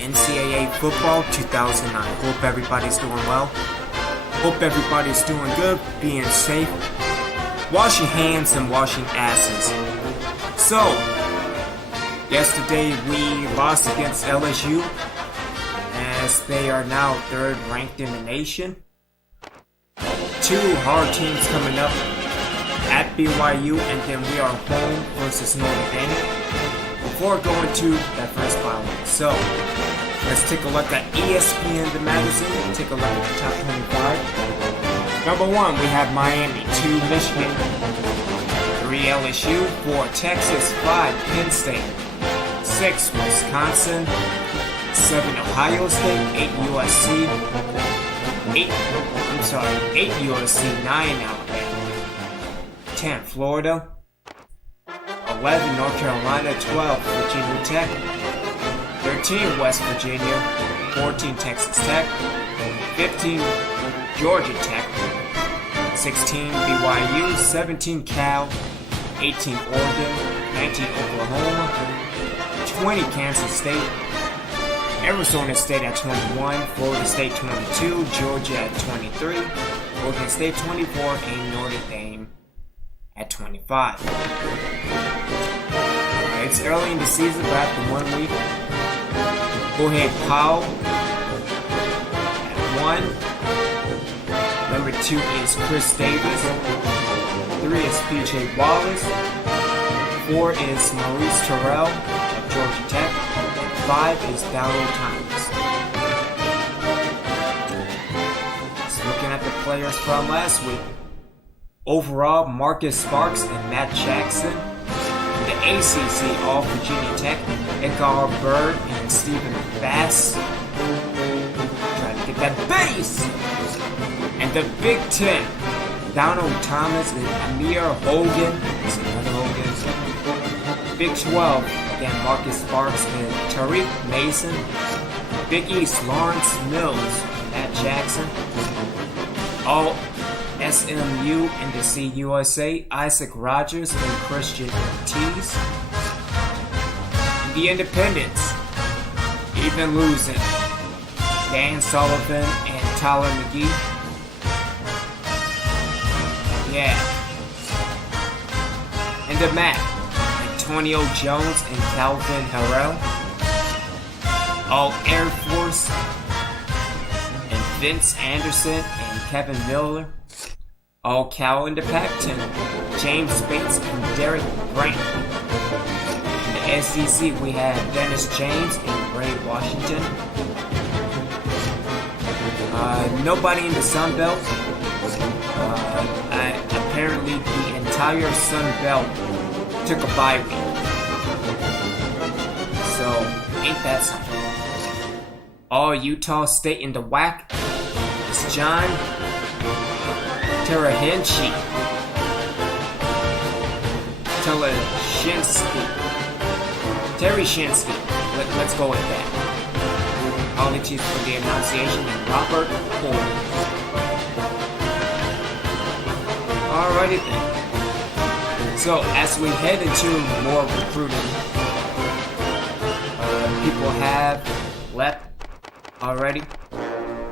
NCAA Football 2009. Hope everybody's doing well. Hope everybody's doing good, being safe, washing hands and washing asses. So, yesterday we lost against LSU as they are now third ranked in the nation. Two hard teams coming up at BYU, and then we are home versus Notre Dame before going to that first final. So, let's take a look at ESPN the magazine, take a look at the top 25. Number 1, we have Miami, 2 Michigan, 3 LSU, 4 Texas, 5 Penn State, 6 Wisconsin, 7 Ohio State, 8 USC, 8 USC, 9 Alabama, 10 Florida, 11 North Carolina, 12 Virginia Tech, 13 West Virginia, 14 Texas Tech, 15 Georgia Tech, 16 BYU, 17 Cal, 18 Oregon, 19 Oklahoma, 20 Kansas State, Arizona State at 21, Florida State 22, Georgia at 23, Oregon State 24, and Notre Dame at 25. It's early in the season, but after 1 week, go ahead, Powell at 1. Number 2 is Chris Davis. 3 is PJ Wallace. 4 is Maurice Terrell of Georgia Tech. 5 is Darryl Thomas. So looking at the players from last week. Overall, Marcus Sparks and Matt Jackson. In the ACC, all Virginia Tech, Edgar Bird and Stephen Bass. Trying to get that base! And the Big Ten, Donald Thomas and Amir Hogan. There's another Hogan. Big 12, again, Marcus Sparks and Tariq Mason. Big East, Lawrence Mills, Matt Jackson. All SMU and the CUSA, Isaac Rogers and Christian Ortiz. The Independents, even losing, Dan Sullivan and Tyler McGee. Yeah. And the MAC, Antonio Jones and Calvin Harrell. All Air Force and Vince Anderson and Kevin Miller. All Cal in the Pac-10, James Bates and Derek Grant. In the SEC, we have Dennis James and Ray Washington. Nobody in the Sun Belt. Apparently, the entire Sun Belt took a bye week. So, ain't that something? All Utah State in the WAC is John Terahinsky. Terry Shinsky. Let's go with that. Apologies for the enunciation. And Robert Ford. Alrighty then. So as we head into more recruiting, people have left already.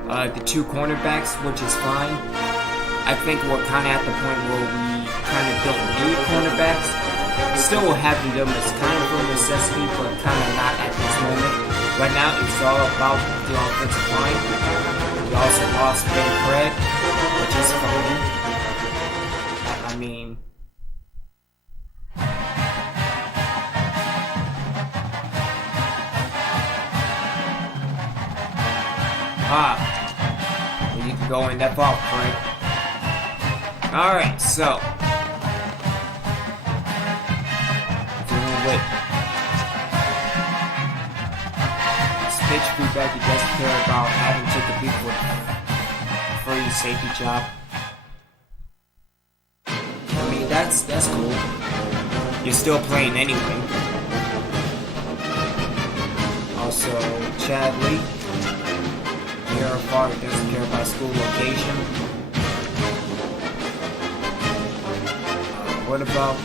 The 2 cornerbacks, which is fine. I think we're kind of at the point where we kind of don't need cornerbacks. Still having them is kind of a necessity, but kind of not at this moment. Right now, it's all about the offensive line. We also lost Ben Craig, which is fine. I mean, you can go in that ball, Craig. Alright, so doing with pitch feedback, he doesn't care about having to compete for free safety job. I mean, that's cool. You're still playing anyway. Also, Chad Lee. Your father doesn't care about school location. What about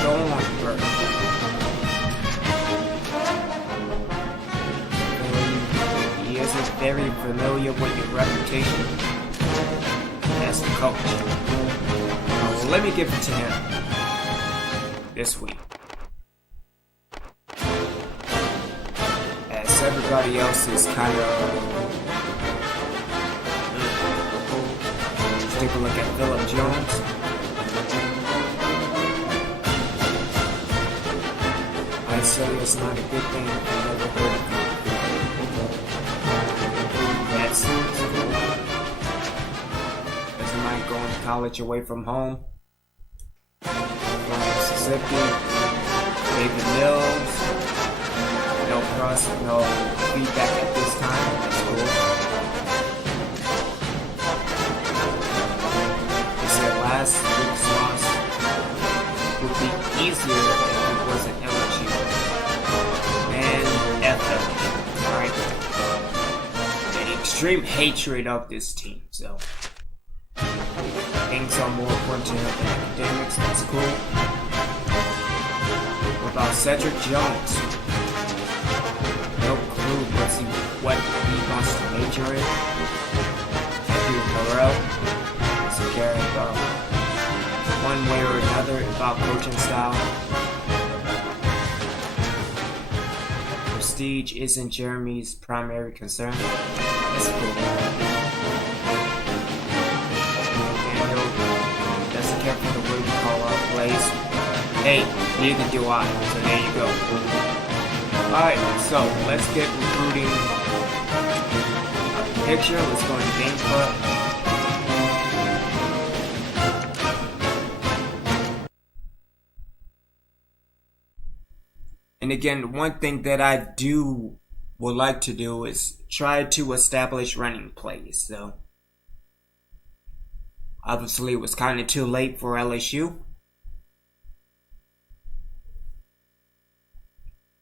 Thornburg? very familiar with your reputation as the coach. Well, let me give it to him this week. As everybody else is kind of... Let's take a look at Phillip Jones. I say it's not a good thing if you never heard of him. That's cool. Doesn't mind going to college away from home. From Mississippi. David Mills. No trust, no feedback at this time. That's cool. He said last week's loss would be easier if it wasn't LSU. And F LSU, alright? The extreme hatred of this team, so things are more important to him than academics. That's cool. What about Cedric Jones? No clue what he wants to major in. Andrew Morrell doesn't care about one way or another about coaching style. Prestige isn't Jeremy's primary concern. That's cool. Daniel doesn't care for the way you call out plays. Hey, neither do I. So there you go. Alright, so let's get recruiting a picture. Let's go into Game Club. And again, one thing that I would like to do is try to establish running plays. So obviously it was kind of too late for LSU.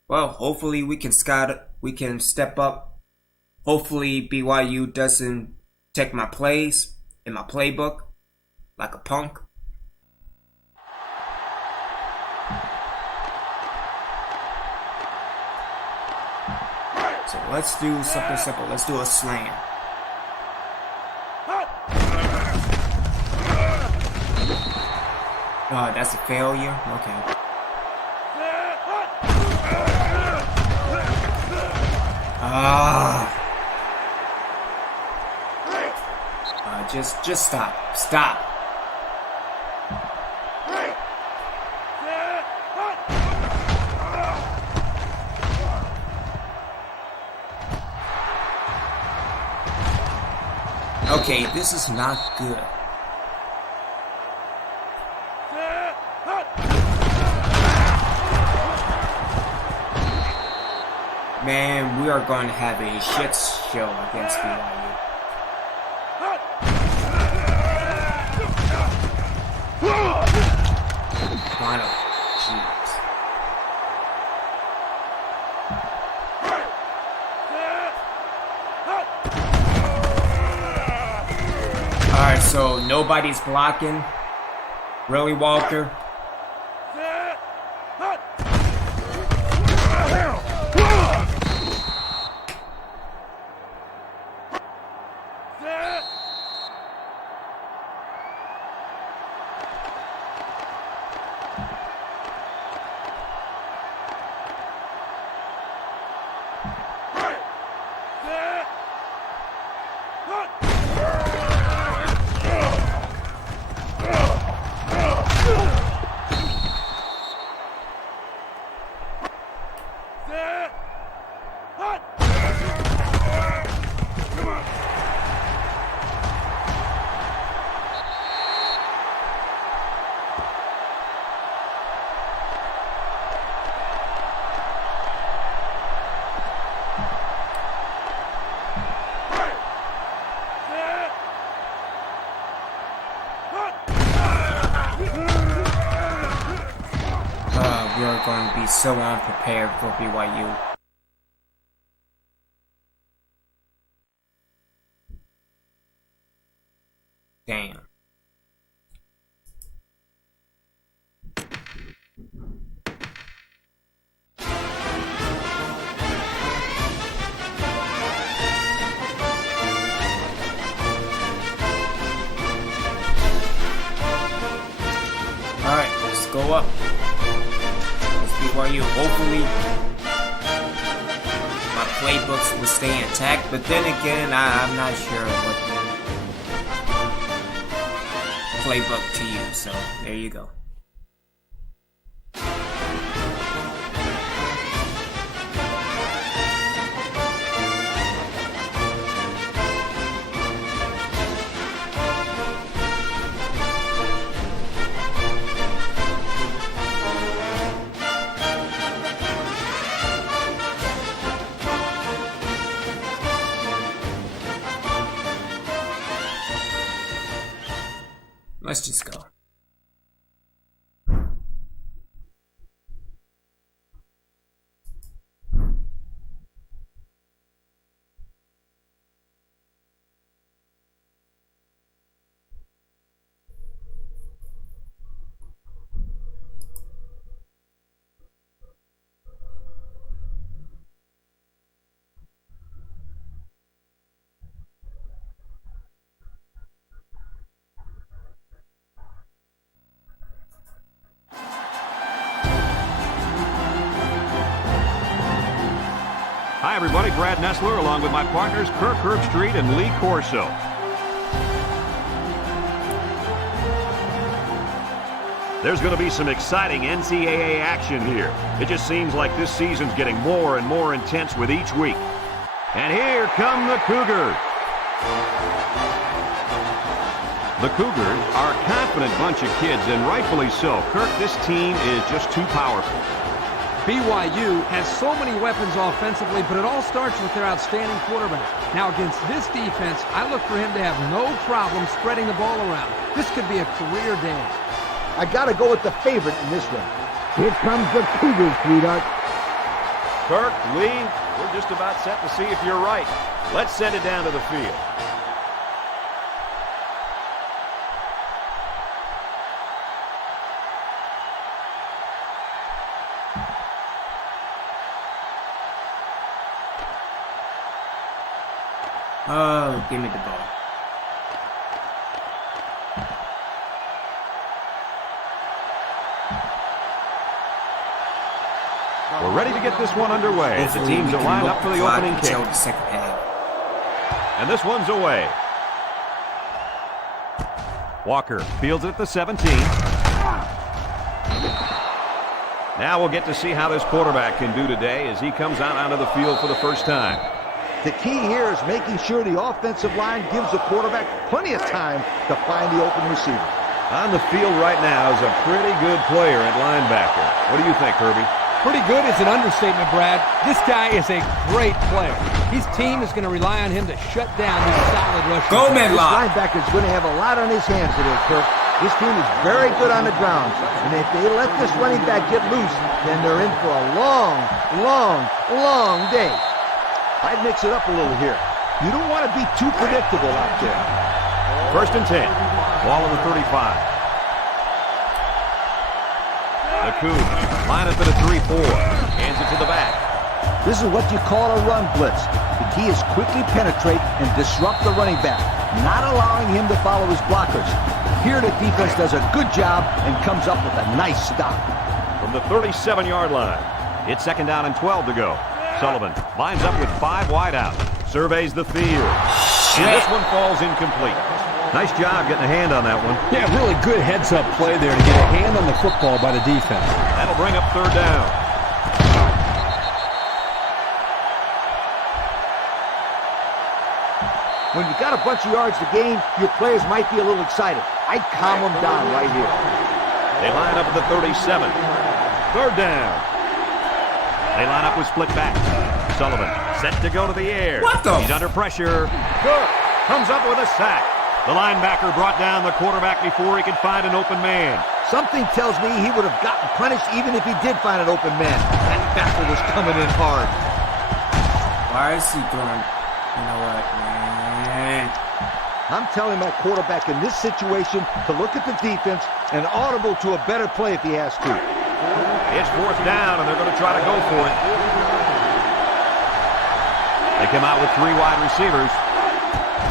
Well, hopefully we can step up. Hopefully BYU doesn't take my plays in my playbook like a punk. So let's do something simple. Let's do a slam. That's a failure? Okay. Just stop. Stop. Okay, this is not good. Man, we are going to have a shit show against BYU. Final. Jeez. Alright, so nobody's blocking. Really, Walker? We are going to be so unprepared for BYU. Damn. up. Let's BYU. Hopefully, my playbooks will stay intact. But then again, I'm not sure what playbook to use. So there you go. Let's just go. Hi, everybody. Brad Nessler, along with my partners, Kirk Herbstreit and Lee Corso. There's going to be some exciting NCAA action here. It just seems like this season's getting more and more intense with each week. And here come the Cougars. The Cougars are a confident bunch of kids, and rightfully so. Kirk, this team is just too powerful. BYU has so many weapons offensively, but it all starts with their outstanding quarterback. Now, against this defense, I look for him to have no problem spreading the ball around. This could be a career day. I got to go with the favorite in this one. Here comes the Cougars, sweetheart. Kirk, Lee, we're just about set to see if you're right. Let's send it down to the field. Oh, give me the ball. We're ready to get this one underway as the teams are lined up for the opening kick. The second half. And this one's away. Walker fields it at the 17. Now we'll get to see how this quarterback can do today as he comes out onto the field for the first time. The key here is making sure the offensive line gives the quarterback plenty of time to find the open receiver. On the field right now is a pretty good player at linebacker. What do you think, Herbie? Pretty good is an understatement, Brad. This guy is a great player. His team is going to rely on him to shut down these solid rushers. Go, man, This linebacker is going to have a lot on his hands today, Kirk. This team is very good on the ground. And if they let this running back get loose, then they're in for a long, long, long day. I'd mix it up a little here. You don't want to be too predictable out there. 1st and 10. Ball on the 35. The Cougs line up at a 3-4. Hands it to the back. This is what you call a run blitz. The key is quickly penetrate and disrupt the running back, not allowing him to follow his blockers. Here the defense does a good job and comes up with a nice stop. From the 37-yard line, it's 2nd down and 12 to go. Sullivan lines up with 5 wide out. Surveys the field. And this one falls incomplete. Nice job getting a hand on that one. Yeah, really good heads-up play there to get a hand on the football by the defense. That'll bring up 3rd down. When you've got a bunch of yards to gain, your players might be a little excited. I'd calm them down right here. They line up at the 37. 3rd down. They line up with split back. Sullivan set to go to the air. What the? He's under pressure. Good. Comes up with a sack. The linebacker brought down the quarterback before he could find an open man. Something tells me he would have gotten punished even if he did find an open man. That backer was coming in hard. Why is he going? You know what, man? I'm telling my quarterback in this situation to look at the defense and audible to a better play if he has to. It's 4th down, and they're going to try to go for it. They come out with 3 wide receivers.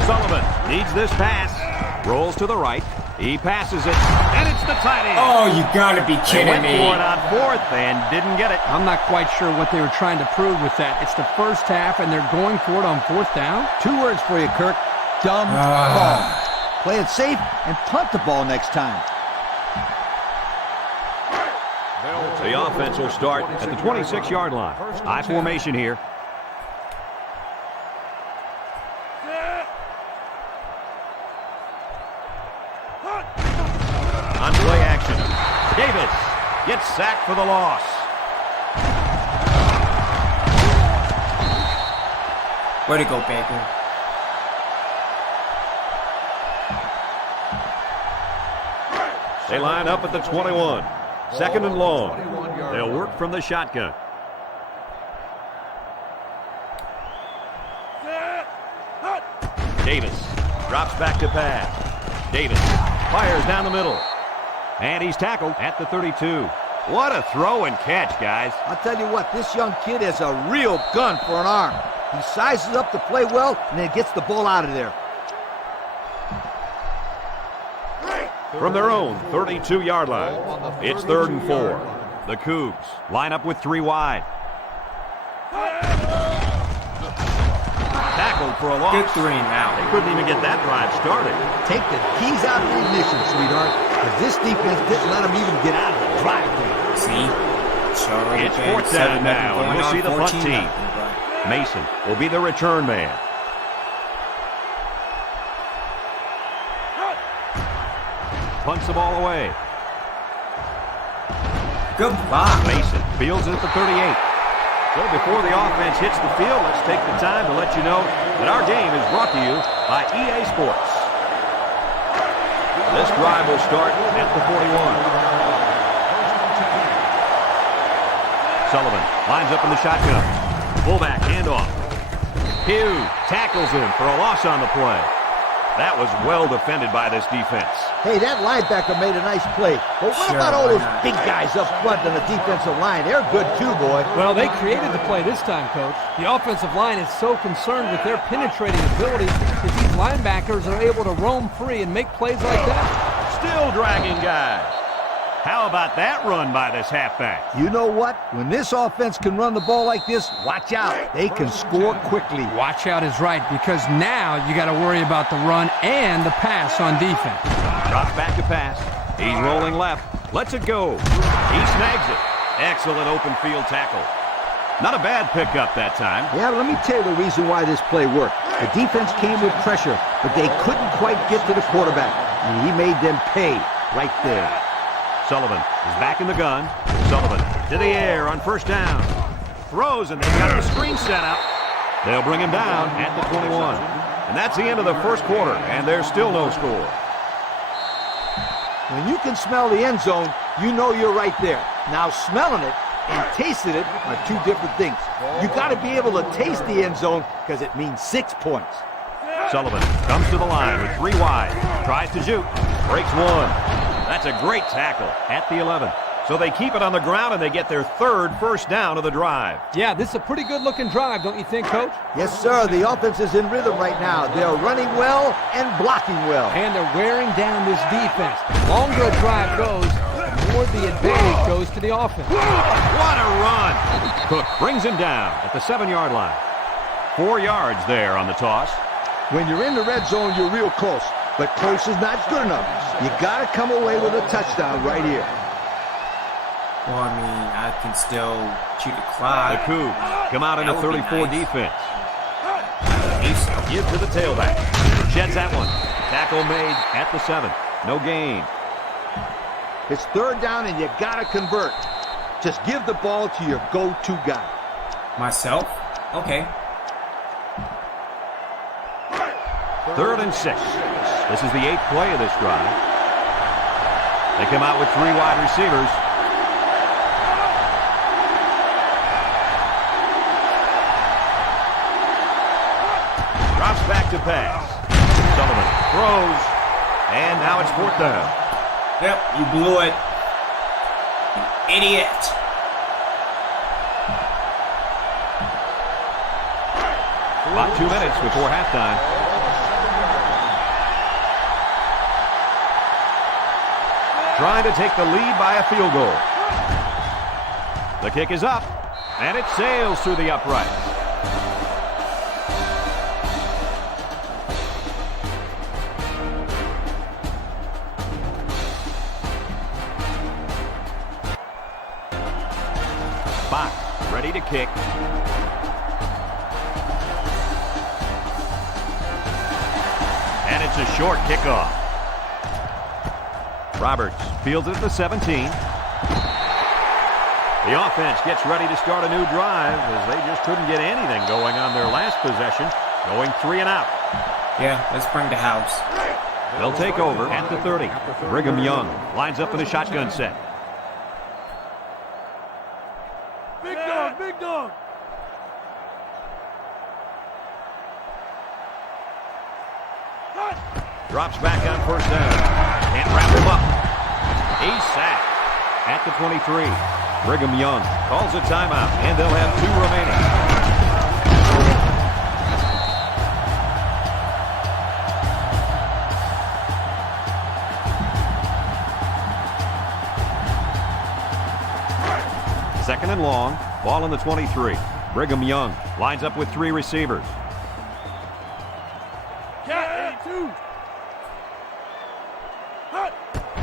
Sullivan needs this pass. Rolls to the right. He passes it, and it's the tight end. Oh, you gotta be They kidding went me. for it on fourth and didn't get it. I'm not quite sure what they were trying to prove with that. It's the first half, and they're going for it on fourth down. 2 words for you, Kirk. Dumb call. Play it safe and punt the ball next time. The offense will start at the 26-yard line. High formation here. On play action, Davis gets sacked for the loss. Way to go, Baker. They line up at the 21. Second and long. They'll work from the shotgun. Davis drops back to pass. Davis fires down the middle. And he's tackled at the 32. What a throw and catch, guys. I'll tell you what, this young kid has a real gun for an arm. He sizes up to play well and then gets the ball out of there. From their own 32-yard line, it's 3rd and 4. The Cougs line up with 3 wide. Tackled for a loss. Good 3 now. They couldn't even get that drive started. Take the keys out of the ignition, sweetheart, because this defense didn't let him even get out of the drive-thru. See? It's 4th down now, and we'll see the punt team. Mason will be the return man. Punts the ball away. Goodbye. Mason fields it at the 38. So before the offense hits the field, let's take the time to let you know that our game is brought to you by EA Sports. This drive will start at the 41. Sullivan lines up in the shotgun. Fullback handoff. Hugh tackles him for a loss on the play. That was well defended by this defense. Hey, that linebacker made a nice play. But what about all those big guys up front on the defensive line? They're good too, boy. Well, they created the play this time, Coach. The offensive line is so concerned with their penetrating abilities that these linebackers are able to roam free and make plays like that. Still dragging guys. How about that run by this halfback? You know what? When this offense can run the ball like this, watch out. They can score quickly. Watch out is right, because now you got to worry about the run and the pass on defense. Drops back to pass. He's rolling left. Lets it go. He snags it. Excellent open field tackle. Not a bad pickup that time. Yeah, let me tell you the reason why this play worked. The defense came with pressure, but they couldn't quite get to the quarterback, and he made them pay right there. Sullivan is back in the gun. Sullivan to the air on 1st down. Throws, and they've got the screen set up. They'll bring him down at the 21. And that's the end of the 1st quarter, and there's still no score. When you can smell the end zone, you know you're right there. Now, smelling it and tasting it are 2 different things. You got to be able to taste the end zone because it means 6 points. Sullivan comes to the line with 3 wide. Tries to shoot. Breaks 1. That's a great tackle at the 11. So they keep it on the ground, and they get their 3rd first down of the drive. Yeah, this is a pretty good-looking drive, don't you think, Coach? Yes, sir. The offense is in rhythm right now. They're running well and blocking well. And they're wearing down this defense. The longer a drive goes, the more the advantage goes to the offense. What a run! Cook brings him down at the 7-yard line. 4 yards there on the toss. When you're in the red zone, you're real close. But close is not good enough. You got to come away with a touchdown right here. Well, I mean, I can still cheat the clock. The Cougs come out in a 34 defense. Give to the tailback. Sheds that one. Tackle made at the 7. No gain. It's 3rd down, and you got to convert. Just give the ball to your go-to guy. Myself? Okay. 3rd and 6. This is the 8th play of this drive. They come out with 3 wide receivers. Drops back to pass. Sullivan throws. And now it's 4th down. Yep, you blew it. You idiot. About 2 minutes before halftime. trying to take the lead by a field goal. The kick is up, and it sails through the uprights. Fox ready to kick. And it's a short kickoff. Roberts fields it at the 17. The offense gets ready to start a new drive as they just couldn't get anything going on their last possession, going 3 and out. Yeah, let's bring the house. They'll take over at the 30. Brigham Young lines up in a shotgun set. Big dog, big dog. Drops back on first down. Can't wrap him up. He's sacked at the 23. Brigham Young calls a timeout, and they'll have 2 remaining. Second and long, ball on the 23. Brigham Young lines up with 3 receivers.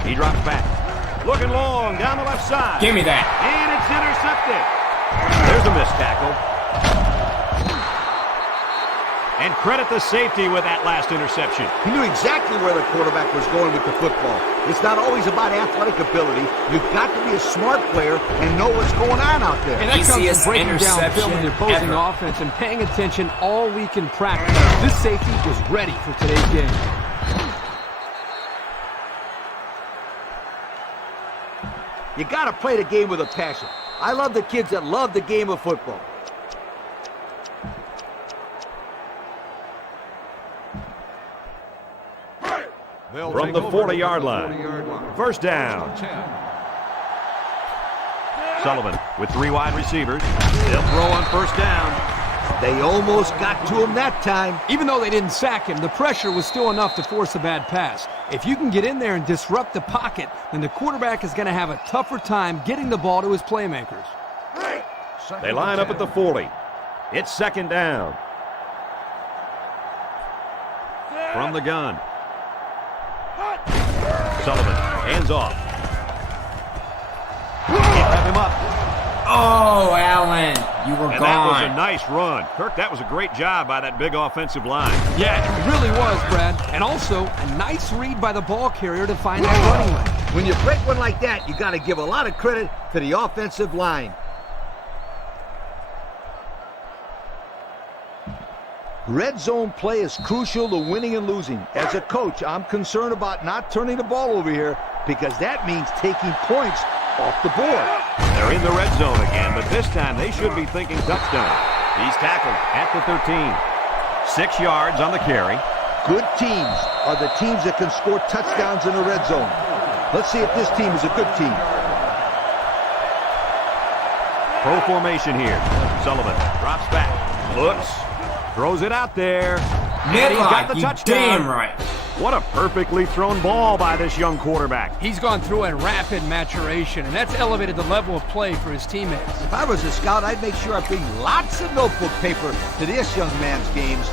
He drops back. Looking long down the left side. Give me that. And it's intercepted. There's a missed tackle. And credit the safety with that last interception. He knew exactly where the quarterback was going with the football. It's not always about athletic ability. You've got to be a smart player and know what's going on out there. And that comes Easiest from breaking down film with the opposing ever. offense and paying attention all week in practice. This safety was ready for today's game. You got to play the game with a passion. I love the kids that love the game of football. From the 40-yard line. First down. Sullivan with 3 wide receivers. They'll throw on first down. They almost got to him that time. Even though they didn't sack him, the pressure was still enough to force a bad pass. If you can get in there and disrupt the pocket, then the quarterback is going to have a tougher time getting the ball to his playmakers. They line up at the 40. It's second down. From the gun. Sullivan, hands off. Can't wrap him up. Oh, Allen, you were And gone. that was a nice run. Kirk, that was a great job by that big offensive line. Yeah, it really was, Brad. And also, a nice read by the ball carrier to find that running lane. When you break one like that, you got to give a lot of credit to the offensive line. Red zone play is crucial to winning and losing. As a coach, I'm concerned about not turning the ball over here because that means taking points off the board. They're in the red zone again, but this time they should be thinking touchdown. He's tackled at the 13. 6 yards on the carry. Good teams are the teams that can score touchdowns in the red zone. Let's see if this team is a good team. Pro formation here. Sullivan drops back. Looks. Throws it out there. And he's got the you touchdown. damn right. What a perfectly thrown ball by this young quarterback. He's gone through a rapid maturation, and that's elevated the level of play for his teammates. If I was a scout, I'd make sure I bring lots of notebook paper to this young man's games.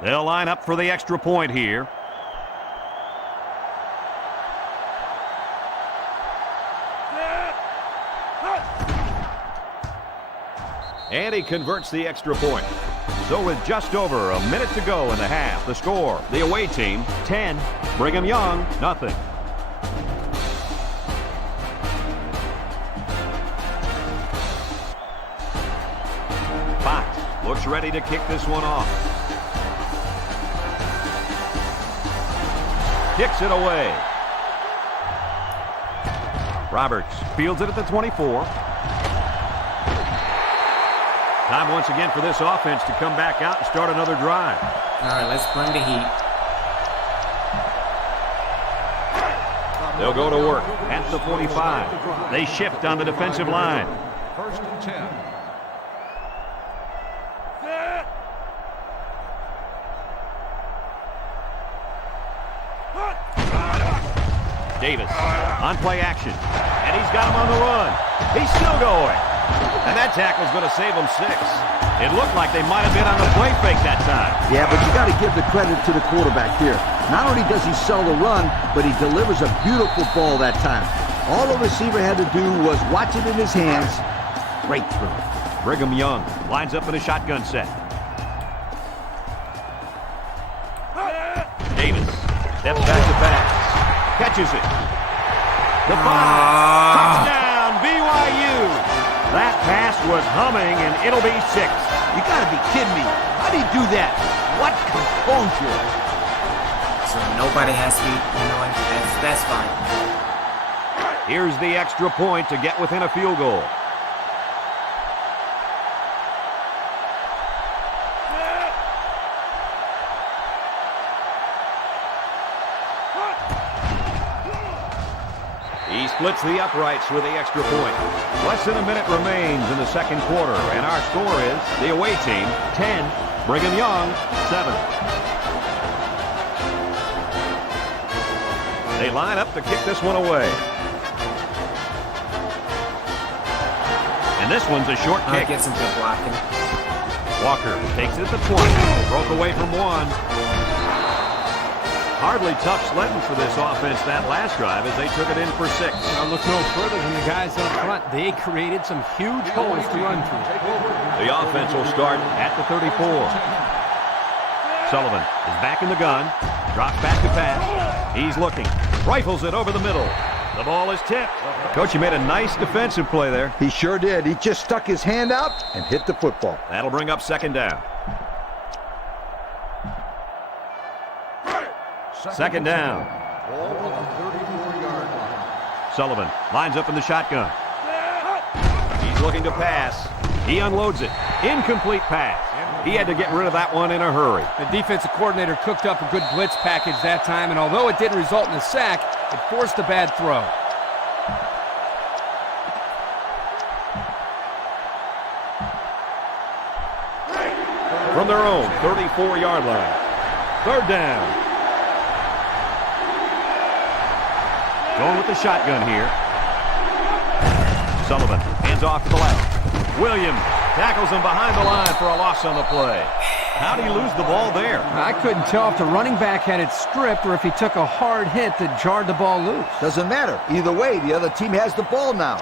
They'll line up for the extra point here. And he converts the extra point. So with just over a minute to go in the half, the score, the away team, 10. Brigham Young, nothing. Fox looks ready to kick this one off. Kicks it away. Roberts fields it at the 24. Time once again for this offense to come back out and start another drive. All right, let's bring the heat. They'll go to work at the 45. They shift on the defensive line. First and 10. Davis on play action, and he's got him on the run. He's still going, and that tackle's going to save him 6. It looked like they might have been on the play fake that time. Yeah, but you got to give the credit to the quarterback here. Not only does he sell the run, but he delivers a beautiful ball that time. All the receiver had to do was watch it in his hands. Great throw. Brigham Young lines up in a shotgun set. Davis steps back to pass. Catches it. The 5. Touchdown, BYU. That pass was humming, and it'll be 6. You got to be kidding me. How do you do that? What composure. So nobody has to be annoying. That's fine. Here's the extra point to get within a field goal. He splits the uprights with the extra point. Less than a minute remains in the second quarter, and our score is the away team 10, Brigham Young 7. They line up to kick this one away. And this one's a short kick. Get some good blocking. Walker takes it at the 20. Broke away from 1. Hardly tough sledding for this offense that last drive as they took it in for 6. Now look no further than the guys up front. They created some huge holes to run through. The offense will start at the 34. Sullivan is back in the gun. Drops back to pass. He's looking. Rifles it over the middle. The ball is tipped. Coach, he made a nice defensive play there. He sure did. He just stuck his hand out and hit the football. That'll bring up second down. Second down. Sullivan lines up in the shotgun. He's looking to pass. He unloads it. Incomplete pass. He had to get rid of that one in a hurry. The defensive coordinator cooked up a good blitz package that time, and although it didn't result in a sack, it forced a bad throw. From their own 34-yard line. Third down. Going with the shotgun here. Sullivan hands off to the left. Williams tackles him behind the line for a loss on the play. How did he lose the ball there? I couldn't tell if the running back had it stripped or if he took a hard hit that jarred the ball loose. Doesn't matter. Either way, the other team has the ball now.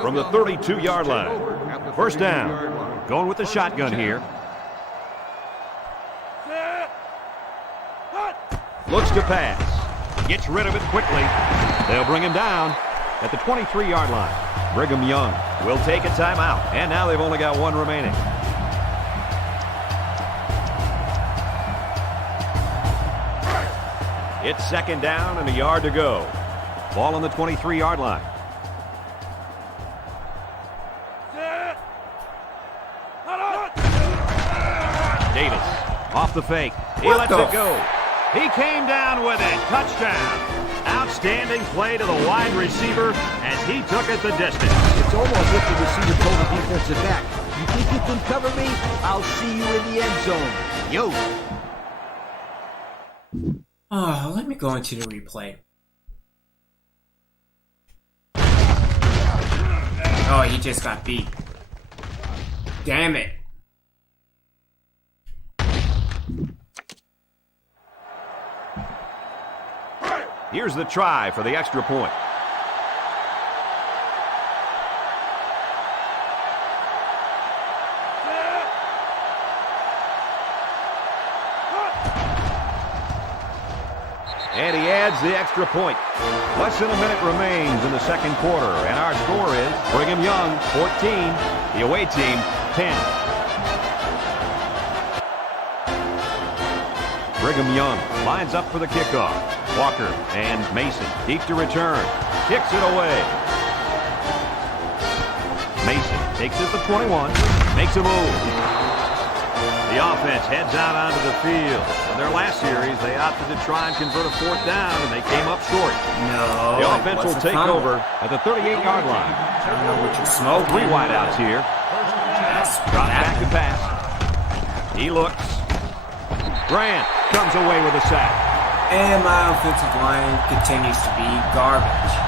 From the 32-yard line. First down. Going with the shotgun here. Looks to pass. Gets rid of it quickly. They'll bring him down at the 23-yard line. Brigham Young will take a timeout. And now they've only got one remaining. It's second down and a yard to go. Ball on the 23-yard line. Davis off the fake. He lets it go. He came down with it. Touchdown. Outstanding play to the wide receiver as he took it the distance. It's almost as if the receiver told the defensive back, "You think you can cover me? I'll see you in the end zone." Yo. Oh, let me go into the replay. Oh, he just got beat. Damn it. Here's the try for the extra point. And he adds the extra point. Less than a minute remains in the second quarter, and our score is Brigham Young 14, the away team 10. Brigham Young lines up for the kickoff. Walker and Mason deep to return. Kicks it away. Mason takes it to 21. Makes a move. The offense heads out onto the field. In their last series, they opted to try and convert a 4th down, and they came up short. No. The offense will take over at the 38-yard line. I don't know what you're smoking. 3 wideouts here. Drop back to pass. He looks. Grant comes away with a sack. And my offensive line continues to be garbage.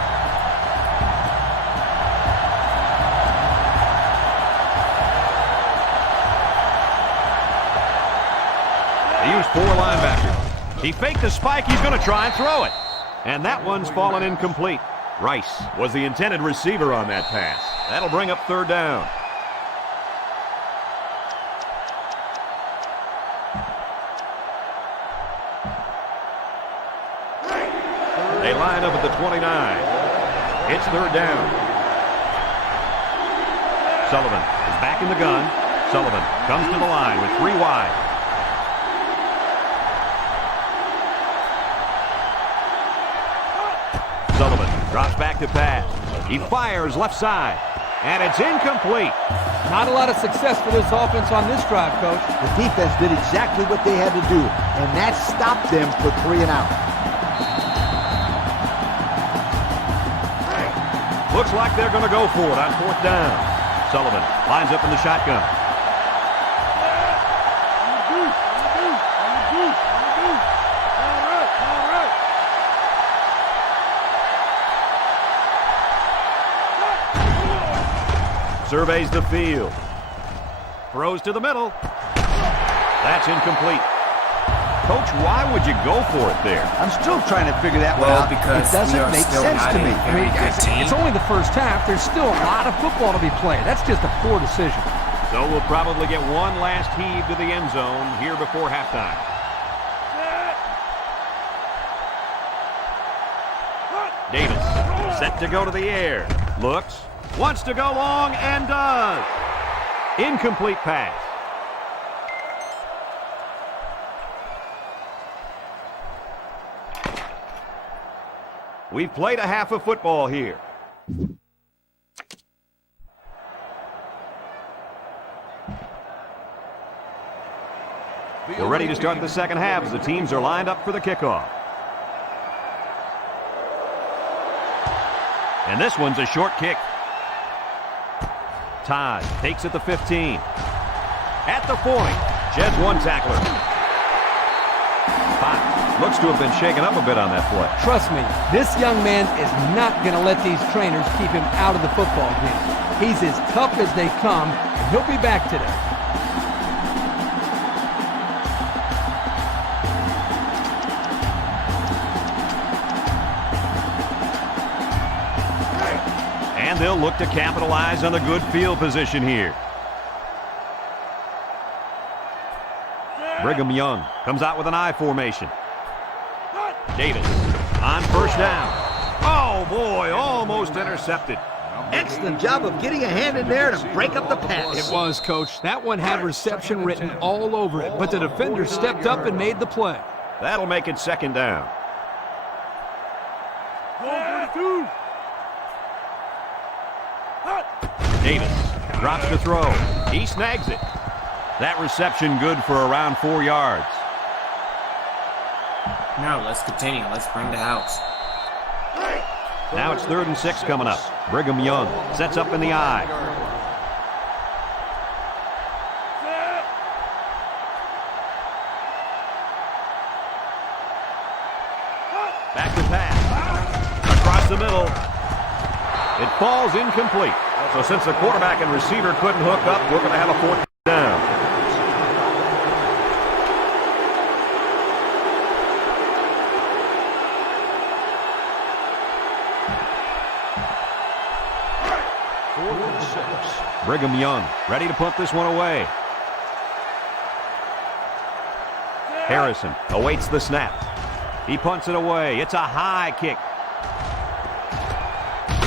They used 4 linebackers. He faked the spike. He's going to try and throw it. And that one's fallen incomplete. Rice was the intended receiver on that pass. That'll bring up 3rd down. They line up at the 29. It's 3rd down. Sullivan is back in the gun. Sullivan comes to the line with 3 wide. Sullivan drops back to pass. He fires left side. And it's incomplete. Not a lot of success for this offense on this drive, Coach. The defense did exactly what they had to do, and that stopped them for 3 and out. Looks like they're going to go for it on 4th down. Sullivan lines up in the shotgun. Surveys the field. Throws to the middle. That's incomplete. Coach, why would you go for it there? I'm still trying to figure that one out. Because it doesn't make sense to me. It's only the first half. There's still a lot of football to be played. That's just a poor decision. So we'll probably get one last heave to the end zone here before halftime. Davis set to go to the air. Looks. Wants to go long and does. Incomplete pass. We've played a half of football here. We're ready to start the second half as the teams are lined up for the kickoff. And this one's a short kick. Todd takes it to 15. At the 40, sheds 1 tackler. Fox looks to have been shaken up a bit on that play. Trust me, this young man is not going to let these trainers keep him out of the football game. He's as tough as they come, and he'll be back today. And they'll look to capitalize on the good field position here. Brigham Young comes out with an I formation. Davis on 1st down. Oh, boy, almost intercepted. Excellent job of getting a hand in there to break up the pass. It was, Coach. That one had reception written all over it, but the defender stepped up and made the play. That'll make it 2nd down. Davis drops to throw. He snags it. That reception good for around 4 yards. Now let's continue. Let's bring the house. Now it's 3rd and 6 coming up. Brigham Young sets up in the I. Back to pass. Across the middle. It falls incomplete. So since the quarterback and receiver couldn't hook up, we're going to have a 4th down. Brigham Young ready to punt this one away. Harrison awaits the snap. He punts it away. It's a high kick.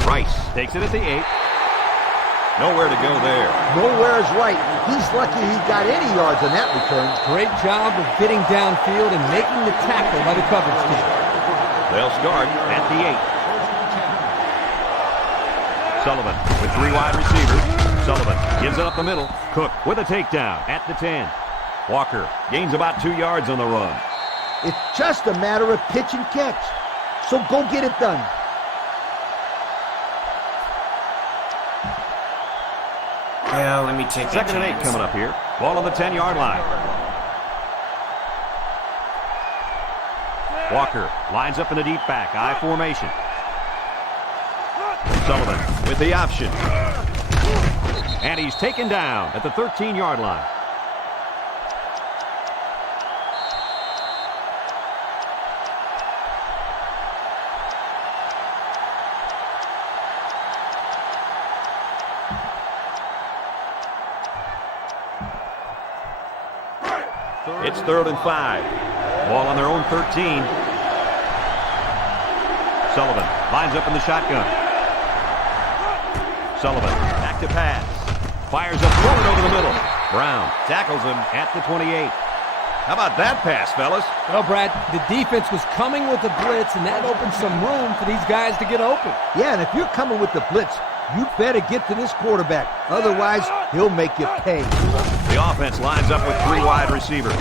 Rice takes it at the 8. Nowhere to go there. Nowhere is right. He's lucky he got any yards on that return. Great job of getting downfield and making the tackle by the coverage team. They'll start at the 8. Sullivan with 3 wide receivers. Sullivan gives it up the middle. Cook with a takedown at the 10. Walker gains about 2 yards on the run. It's just a matter of pitch and catch. So go get it done. Well, let me take that 2nd and 8 chance. coming up here. Ball on the 10-yard line. Walker lines up in a deep back, I formation. Sullivan with the option. And he's taken down at the 13-yard line. It's 3rd and 5. Ball on their own 13. Sullivan lines up in the shotgun. Sullivan back to pass. Fires up, throwing over the middle. Brown tackles him at the 28. How about that pass, fellas? Well, Brad, the defense was coming with the blitz, and that opened some room for these guys to get open. Yeah, and if you're coming with the blitz, you better get to this quarterback. Otherwise, he'll make you pay. The offense lines up with 3 wide receivers.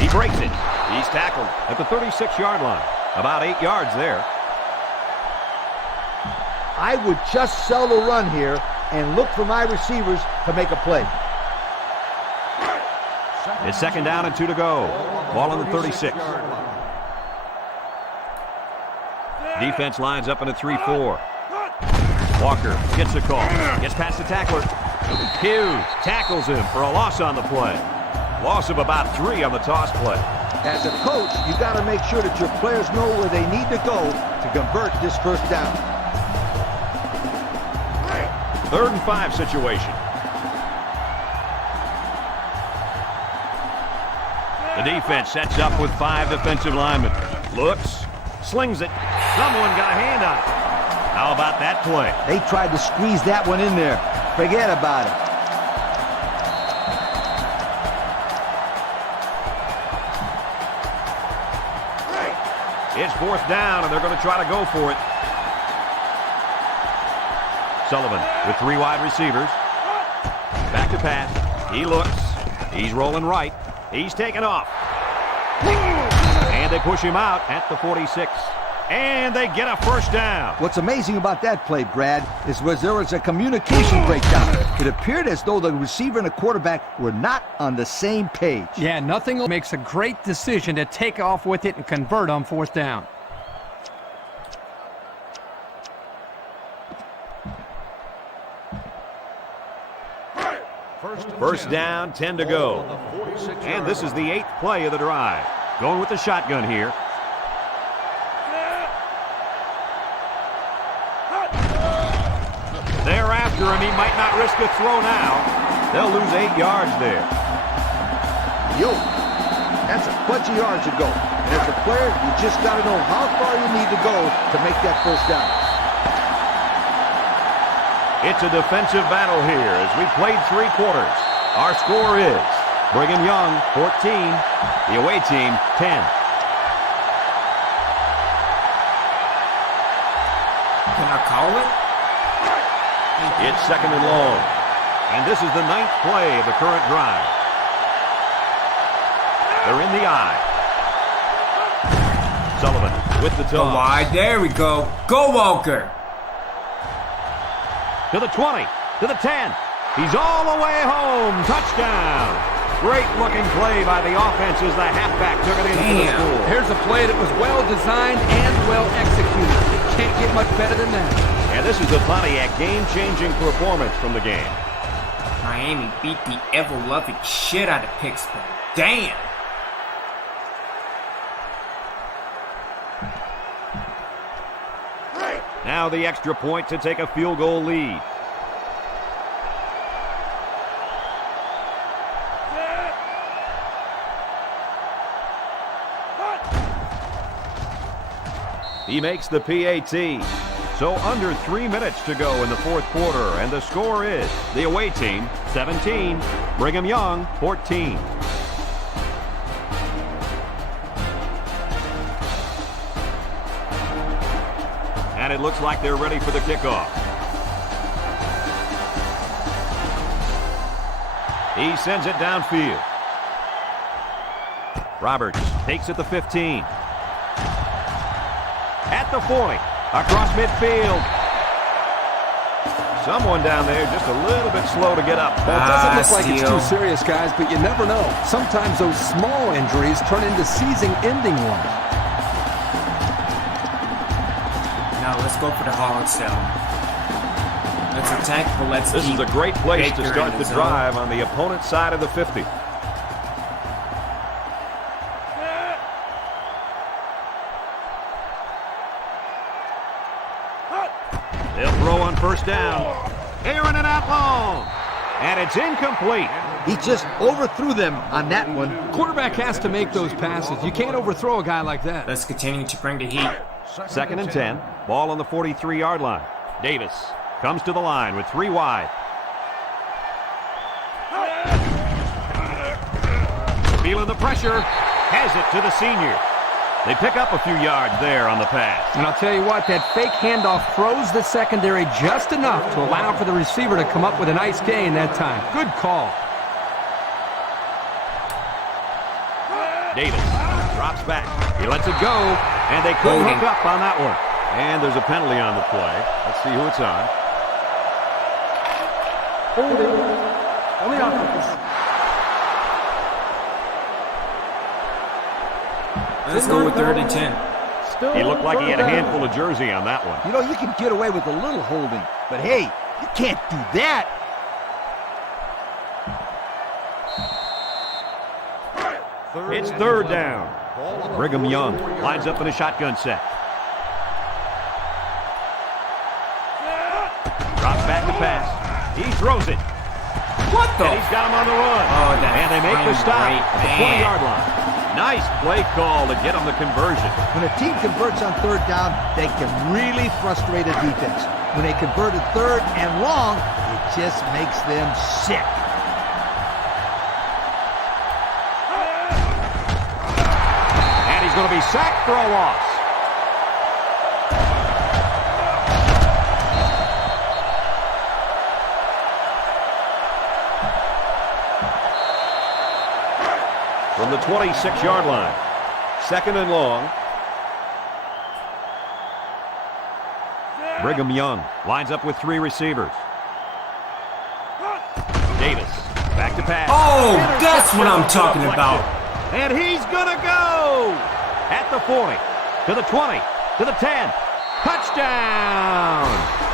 He breaks it. He's tackled at the 36-yard line. About 8 yards there. I would just sell the run here and look for my receivers to make a play. It's 2nd down and 2 to go. Ball on the 36. Defense lines up in a 3-4. Walker gets a call. Gets past the tackler. Hughes tackles him for a loss on the play. Loss of about 3 on the toss play. As a coach, you got to make sure that your players know where they need to go to convert this first down. 3rd and 5 situation. The defense sets up with 5 defensive linemen. Looks, slings it. Someone got a hand on it. How about that play? They tried to squeeze that one in there. Forget about it. It's 4th down, and they're going to try to go for it. Sullivan with 3 wide receivers. Back to pass. He looks. He's rolling right. He's taken off. And they push him out at the 46. And they get a first down. What's amazing about that play, Brad, is there was a communication breakdown. It appeared as though the receiver and the quarterback were not on the same page. Yeah, nothing makes a great decision to take off with it and convert on 4th down. First down, 10 to go. And this is the 8th play of the drive. Going with the shotgun here. They're after him. He might not risk a throw now. They'll lose 8 yards there. Yo, that's a bunch of yards to go. And as a player, you just got to know how far you need to go to make that first down. It's a defensive battle here as we played 3 quarters. Our score is Brigham Young 14, the away team 10. Can I call it? It's 2nd and long. And this is the 9th play of the current drive. They're in the eye. Sullivan with the Go toss. wide. There we go. Go, Walker. To the 20, to the 10. He's all the way home. Touchdown. Great looking play by the offense as the halfback took it into the score. Here's a play that was well designed and well executed. Can't get much better than that. And this is the Pontiac game-changing performance from the game. Miami beat the ever-loving shit out of Pittsburgh. Damn. Now the extra point to take a field goal lead. He makes the PAT. So under 3 minutes to go in the 4th quarter, and the score is the away team 17, Brigham Young 14. And it looks like they're ready for the kickoff. He sends it downfield. Roberts takes it to 15. At the 40. Across midfield. Someone down there just a little bit slow to get up. Well, it doesn't look like it's steal. too serious, guys, but you never know. Sometimes those small injuries turn into season-ending ones. Now let's go for the hard sell. Let's attack, but let's This keep is a great place Baker to start in the zone. drive on the opponent's side of the 50. They'll throw on first down. Aaron and out long. And it's incomplete. He just overthrew them on that one. Quarterback has to make those passes. You can't overthrow a guy like that. Let's continue to bring the heat. 2nd and 10. Ball on the 43-yard line. Davis comes to the line with 3 wide. Feeling the pressure. Has it to the senior. They pick up a few yards there on the pass. And I'll tell you what, that fake handoff froze the secondary just enough to allow for the receiver to come up with a nice gain that time. Good call. Davis drops back. He lets it go, and they couldn't Holding. hook up on that one. And there's a penalty on the play. Let's see who it's on. On the offense. Let's go with 3rd and 10. He looked like he had a handful of jersey on that one. You know, you can get away with a little holding, but hey, you can't do that. It's 3rd down. Brigham Young lines up in a shotgun set. Drops back to pass. He throws it. What the? And he's got him on the run. Oh, that's and they make the stop great, at the man. 20-yard line. Nice play call to get him the conversion. When a team converts on 3rd down, they can really frustrate a defense. When they converted 3rd and long, it just makes them sick. And he's going to be sacked for a loss. From the 26-yard line. 2nd and long. Brigham Young lines up with 3 receivers. Davis back to pass. Oh, that's what I'm talking about. And he's going to go at the 40, to the 20, to the 10. Touchdown!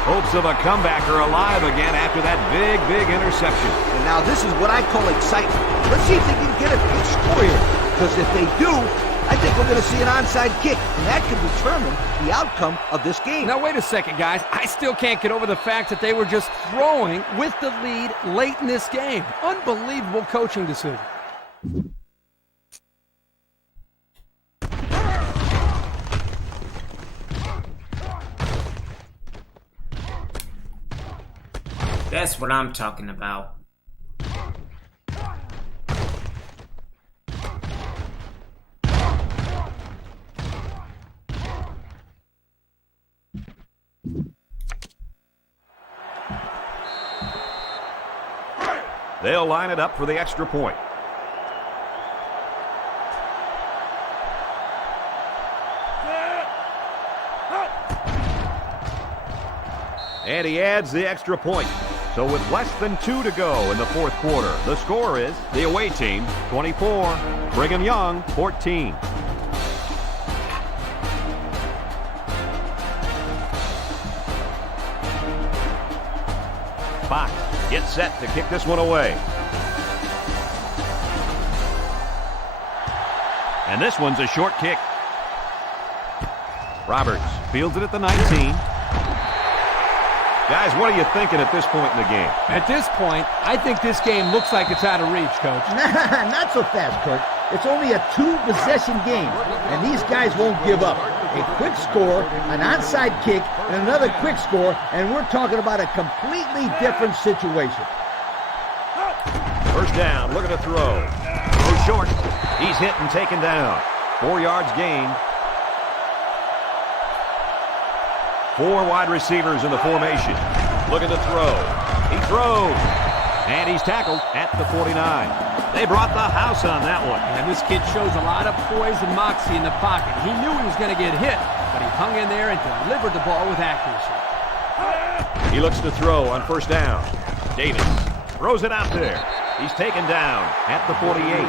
Hopes of a comeback are alive again after that big interception. And now this is what I call excitement. Let's see if they can get a good score here. Because if they do, I think we're going to see an onside kick. And that could determine the outcome of this game. Now, wait a second, guys. I still can't get over the fact that they were just throwing with the lead late in this game. Unbelievable coaching decision. That's what I'm talking about. They'll line it up for the extra point. And he adds the extra point. So with less than 2 to go in the 4th quarter, the score is the away team 24, Brigham Young 14. Fox gets set to kick this one away. And this one's a short kick. Roberts fields it at the 19. Guys, what are you thinking at this point in the game? At this point, I think this game looks like it's out of reach, Coach. Not so fast, Kurt. It's only a 2-possession game, and these guys won't give up. A quick score, an onside kick, and another quick score, and we're talking about a completely different situation. First down, look at the throw. Throw short. He's hit and taken down. 4 yards gained. 4 wide receivers in the formation. Look at the throw. He throws. And he's tackled at the 49. They brought the house on that one. And this kid shows a lot of poise and moxie in the pocket. He knew he was going to get hit, but he hung in there and delivered the ball with accuracy. He looks to throw on first down. Davis throws it out there. He's taken down at the 48.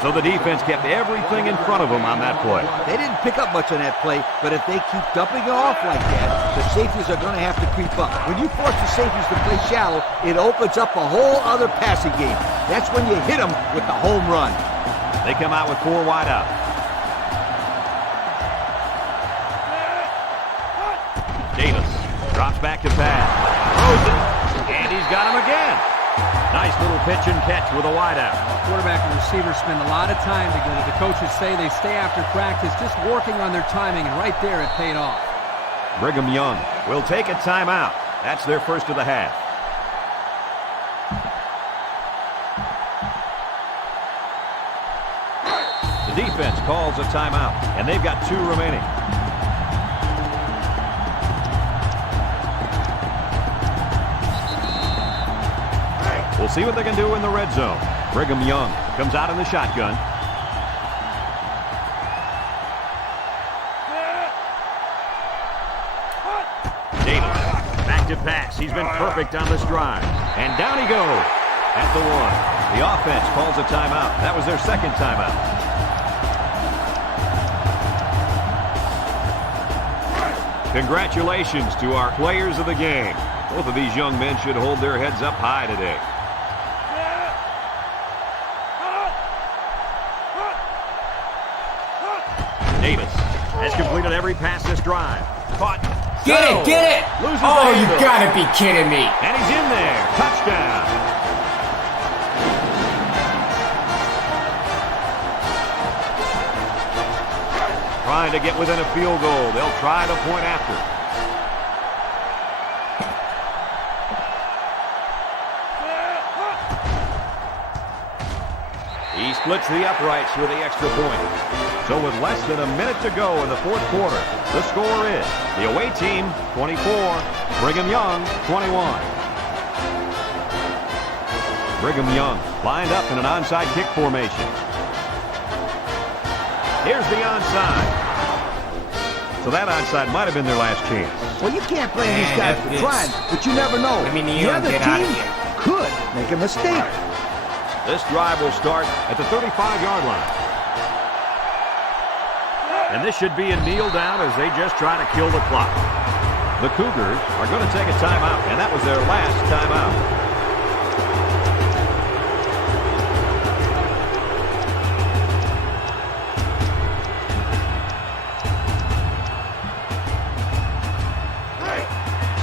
So the defense kept everything in front of him on that play. They didn't pick up much on that play, but if they keep dumping it off like that, the safeties are going to have to creep up. When you force the safeties to play shallow, it opens up a whole other passing game. That's when you hit them with the home run. They come out with 4 wide out. Davis drops back to pass. Throws it. And he's got him again. Nice little pitch and catch with a wide out. Quarterback and receiver spend a lot of time together. The coaches say they stay after practice just working on their timing, and right there it paid off. Brigham Young will take a timeout. That's their first of the half. The defense calls a timeout, and they've got 2 remaining. We'll see what they can do in the red zone. Brigham Young comes out in the shotgun. Davis back to pass. He's been perfect on this drive. And down he goes at the 1. The offense calls a timeout. That was their second timeout. Congratulations to our players of the game. Both of these young men should hold their heads up high today. Davis has completed every pass this drive. Caught. Get it, get it! Loses Oh, the you handle. gotta be kidding me. And he's in there. Touchdown. Trying to get within a field goal. They'll try the point after. He splits the uprights with the extra point. So with less than a minute to go in the fourth quarter, the score is the away team 24, Brigham Young 21. Brigham Young lined up in an onside kick formation. Here's the onside. So that onside might have been their last chance. Well, you can't blame these guys for trying, but you never know. Let me The other get out of team here. could make a mistake. This drive will start at the 35-yard line. And this should be a kneel down as they just try to kill the clock. The Cougars are going to take a timeout, and that was their last timeout.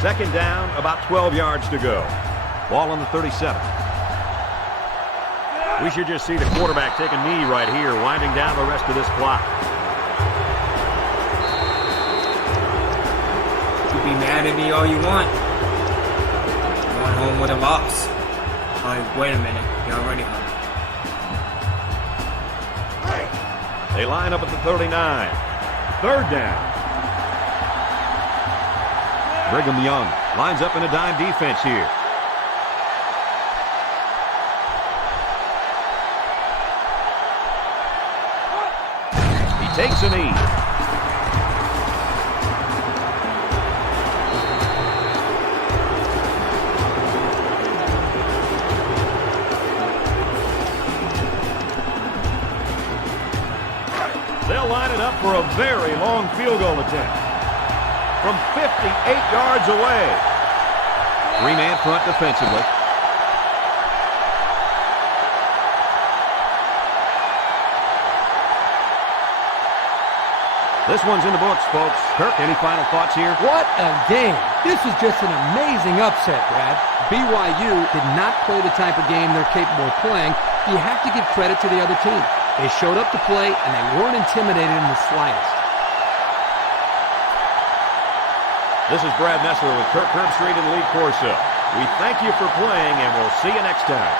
Second down, about 12 yards to go. Ball on the 37. We should just see the quarterback take a knee right here, winding down the rest of this clock. You can be mad at me all you want. Going home with a loss. Oh, wait a minute. You're already home. They line up at the 39. Third down. Brigham Young lines up in a dime defense here. He takes a knee. They'll line it up for a very long field goal attempt. From 58 yards away. 3-man front defensively. This one's in the books, folks. Kirk, any final thoughts here? What a game. This is just an amazing upset, Brad. BYU did not play the type of game they're capable of playing. You have to give credit to the other team. They showed up to play, and they weren't intimidated in the slightest. This is Brad Nessler with Kirk Herbstreit and Lee Corso. We thank you for playing, and we'll see you next time.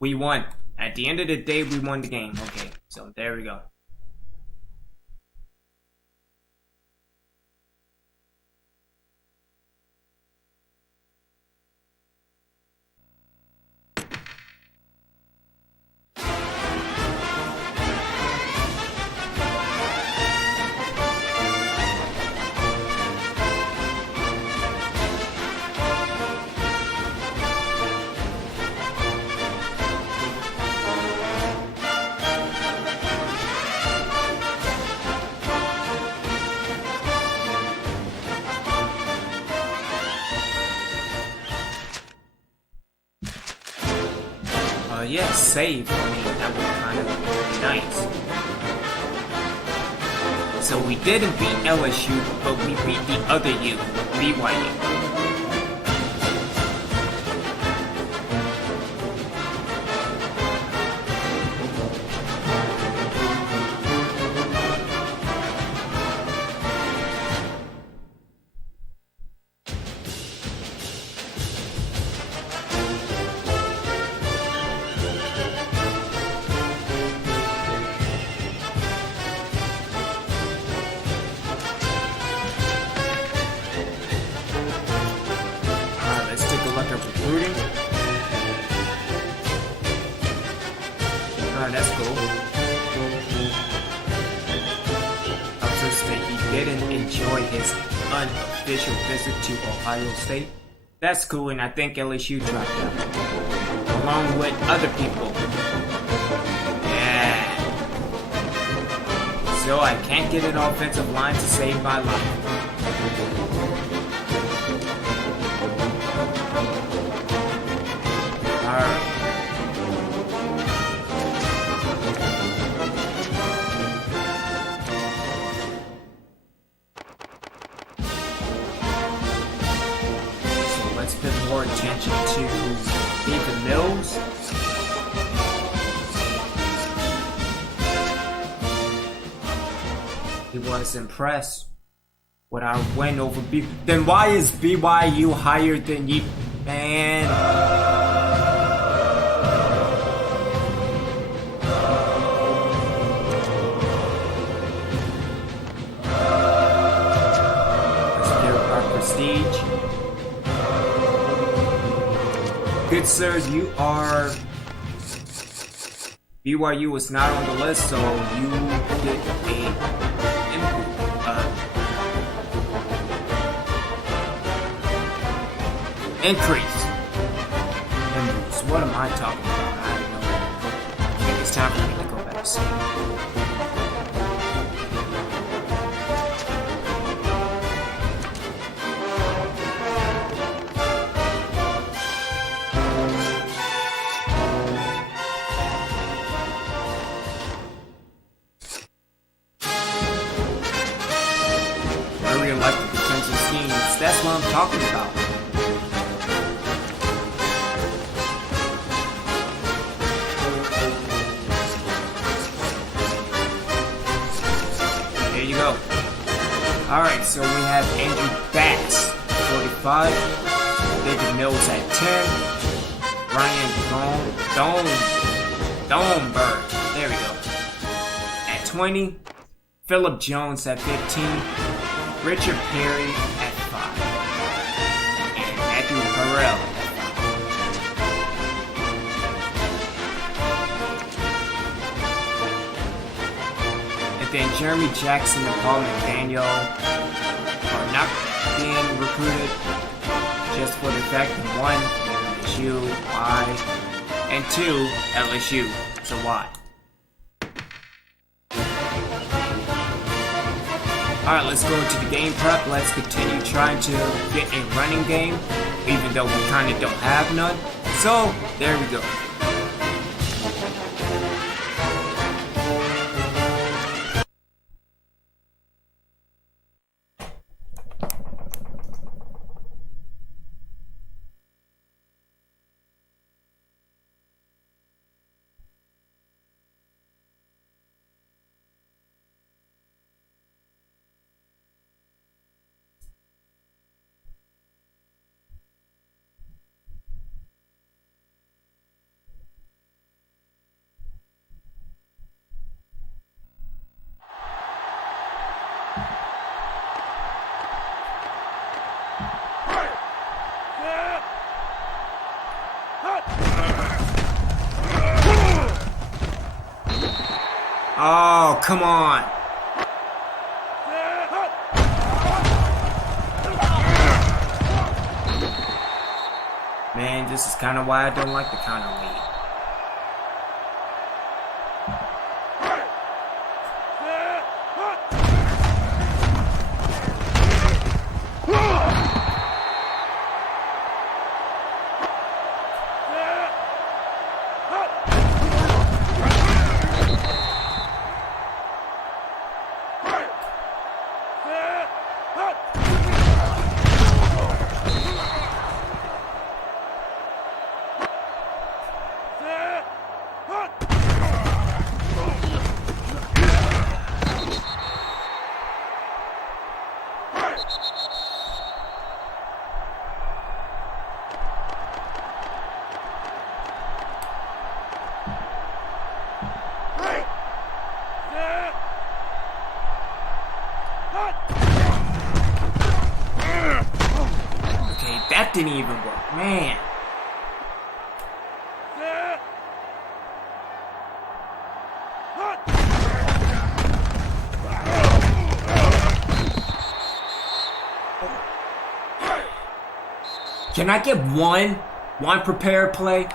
We won. At the end of the day, we won the game. Okay, so there we go. save, I mean, that would kind of be nice. So we didn't beat LSU, but we beat the other U, BYU. Recruiting. That's cool. Observes that he didn't enjoy his unofficial visit to Ohio State. That's cool, and I think LSU dropped out. Along with other people. Yeah. So I can't get an offensive line to save my life. Alright. So let's pay more attention to Nathan Mills. He was impressed with our win over B. Then why is BYU higher than you? Man. Prestige. Good sirs, you are... BYU was not on the list, so you get a increase. So what am I talking about? I don't know. I think it's time for me to go back to sleep. That's what I'm talking about. There you go. Alright, so we have Andrew Bass, 45. David Mills at 10. Ryan Thornberg. There we go. At 20. Philip Jones at 15. Richard Perry at 5. And Matthew Burrell at 5. And then Jeremy Jackson and Paul McDaniel are not being recruited just for the fact that 1, LSU, why? And 2, LSU, so why? Alright, let's go into the game prep. Let's continue trying to get a running game, even though we kind of don't have none. So, there we go. Oh, come on. Man, this is kind of why I don't like the counter lead. that didn't even work, man. Can I get one prepared play?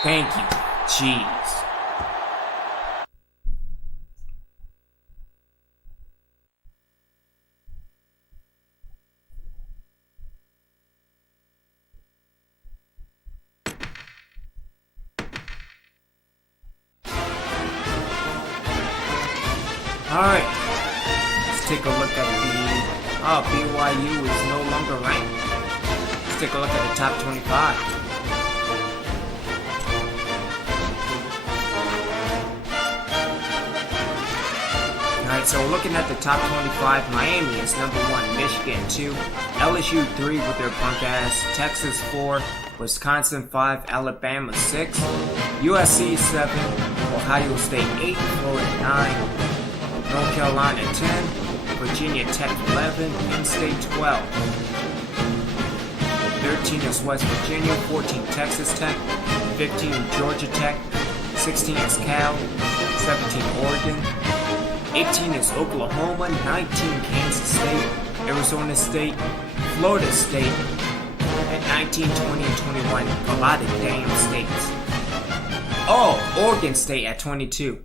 Thank you. Jeez. Alright, let's take a look at BYU is no longer ranked. Let's take a look at the top 25. Alright, so looking at the top 25, Miami is number 1, Michigan 2, LSU 3 with their punk ass, Texas 4, Wisconsin 5, Alabama 6, USC 7, Ohio State 8, Florida 9, North Carolina 10, Virginia Tech 11, Penn State 12. 13 is West Virginia, 14 Texas Tech, 15 Georgia Tech, 16 is Cal, 17 Oregon, 18 is Oklahoma, 19 Kansas State, Arizona State, Florida State, and 19, 20, and 21, a lot of damn states. Oh, Oregon State at 22.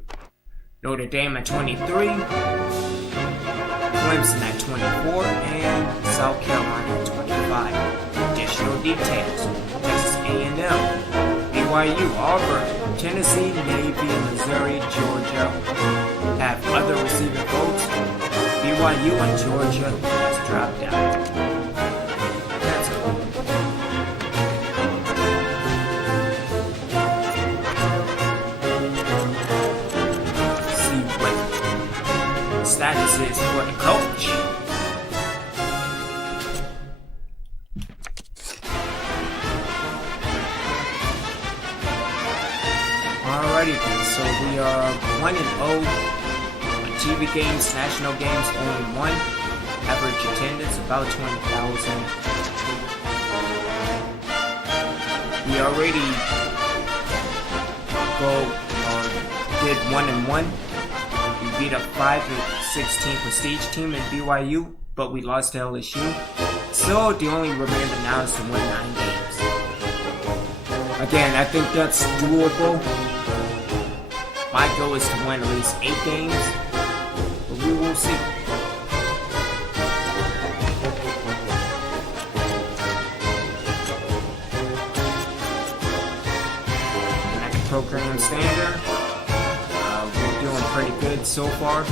Notre Dame at 23, Clemson at 24, and South Carolina at 25. Additional details: Texas A&M, BYU, Auburn, Tennessee, Navy, Missouri, Georgia have other receiving votes. BYU and Georgia has dropped out. That's cool. Status is for the coach. Alrighty then, so we are 1-0 on TV games, national games, only 1. Average attendance about 20,000. We already did 1-1. We beat a 5-16 prestige team in BYU, but we lost to LSU. So the only remainder now is to win 9 games. Again, I think that's doable. My goal is to win at least 8 games, but we will see. At the program standard, we're doing pretty good so far.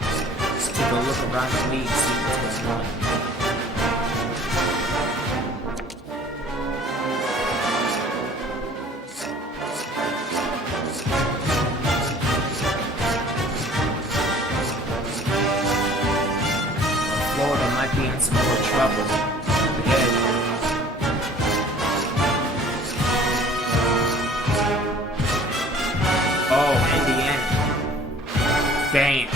Let's take a look around the league, see what's going on. Florida might be in some more trouble. Oh, Indiana. Damn.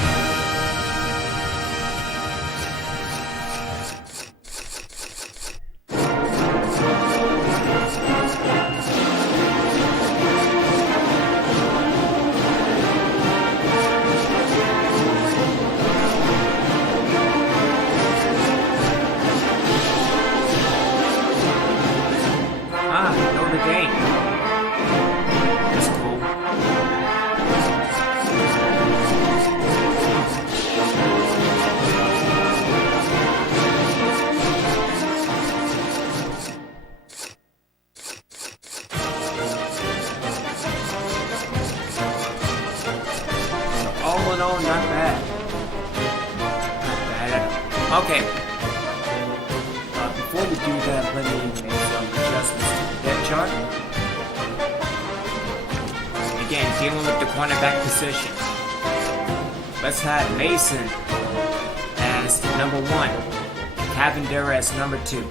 Notre Dame. That's cool. So all in all, not bad. Not bad at all. Okay. Before we do that, let me make some adjustments to the bench. chart. Again, dealing with the cornerback position. Let's have Mason as number 1. Cavender as number 2.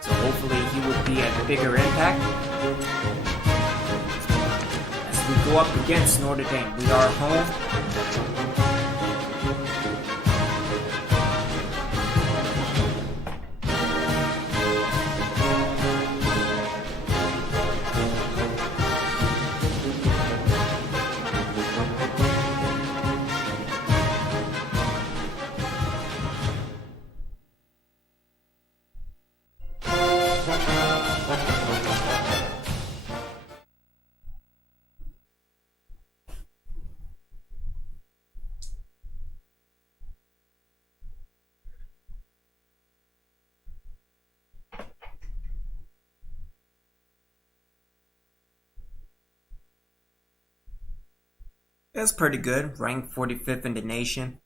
So hopefully he will be a bigger impact. As we go up against Notre Dame, we are home. That's pretty good, ranked 45th in the nation.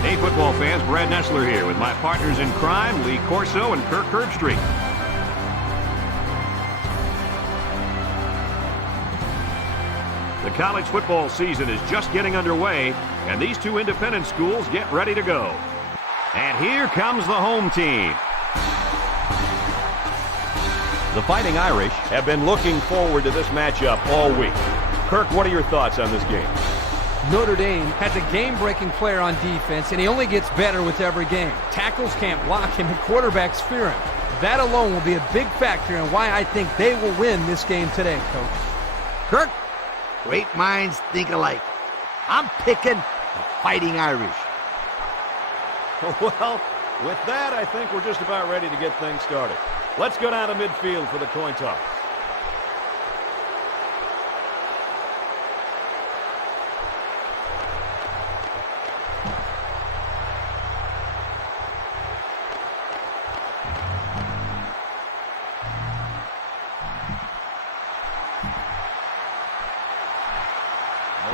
Hey, football fans, Brad Nessler here with my partners in crime, Lee Corso and Kirk Herbstreit. The college football season is just getting underway, and these two independent schools get ready to go. And here comes the home team. The Fighting Irish have been looking forward to this matchup all week. Kirk, what are your thoughts on this game? Notre Dame has a game-breaking player on defense, and he only gets better with every game. Tackles can't block him, and quarterbacks fear him. That alone will be a big factor in why I think they will win this game today, Coach. Kirk, great minds think alike. I'm picking the Fighting Irish. Well, with that, I think we're just about ready to get things started. Let's go down to midfield for the coin toss.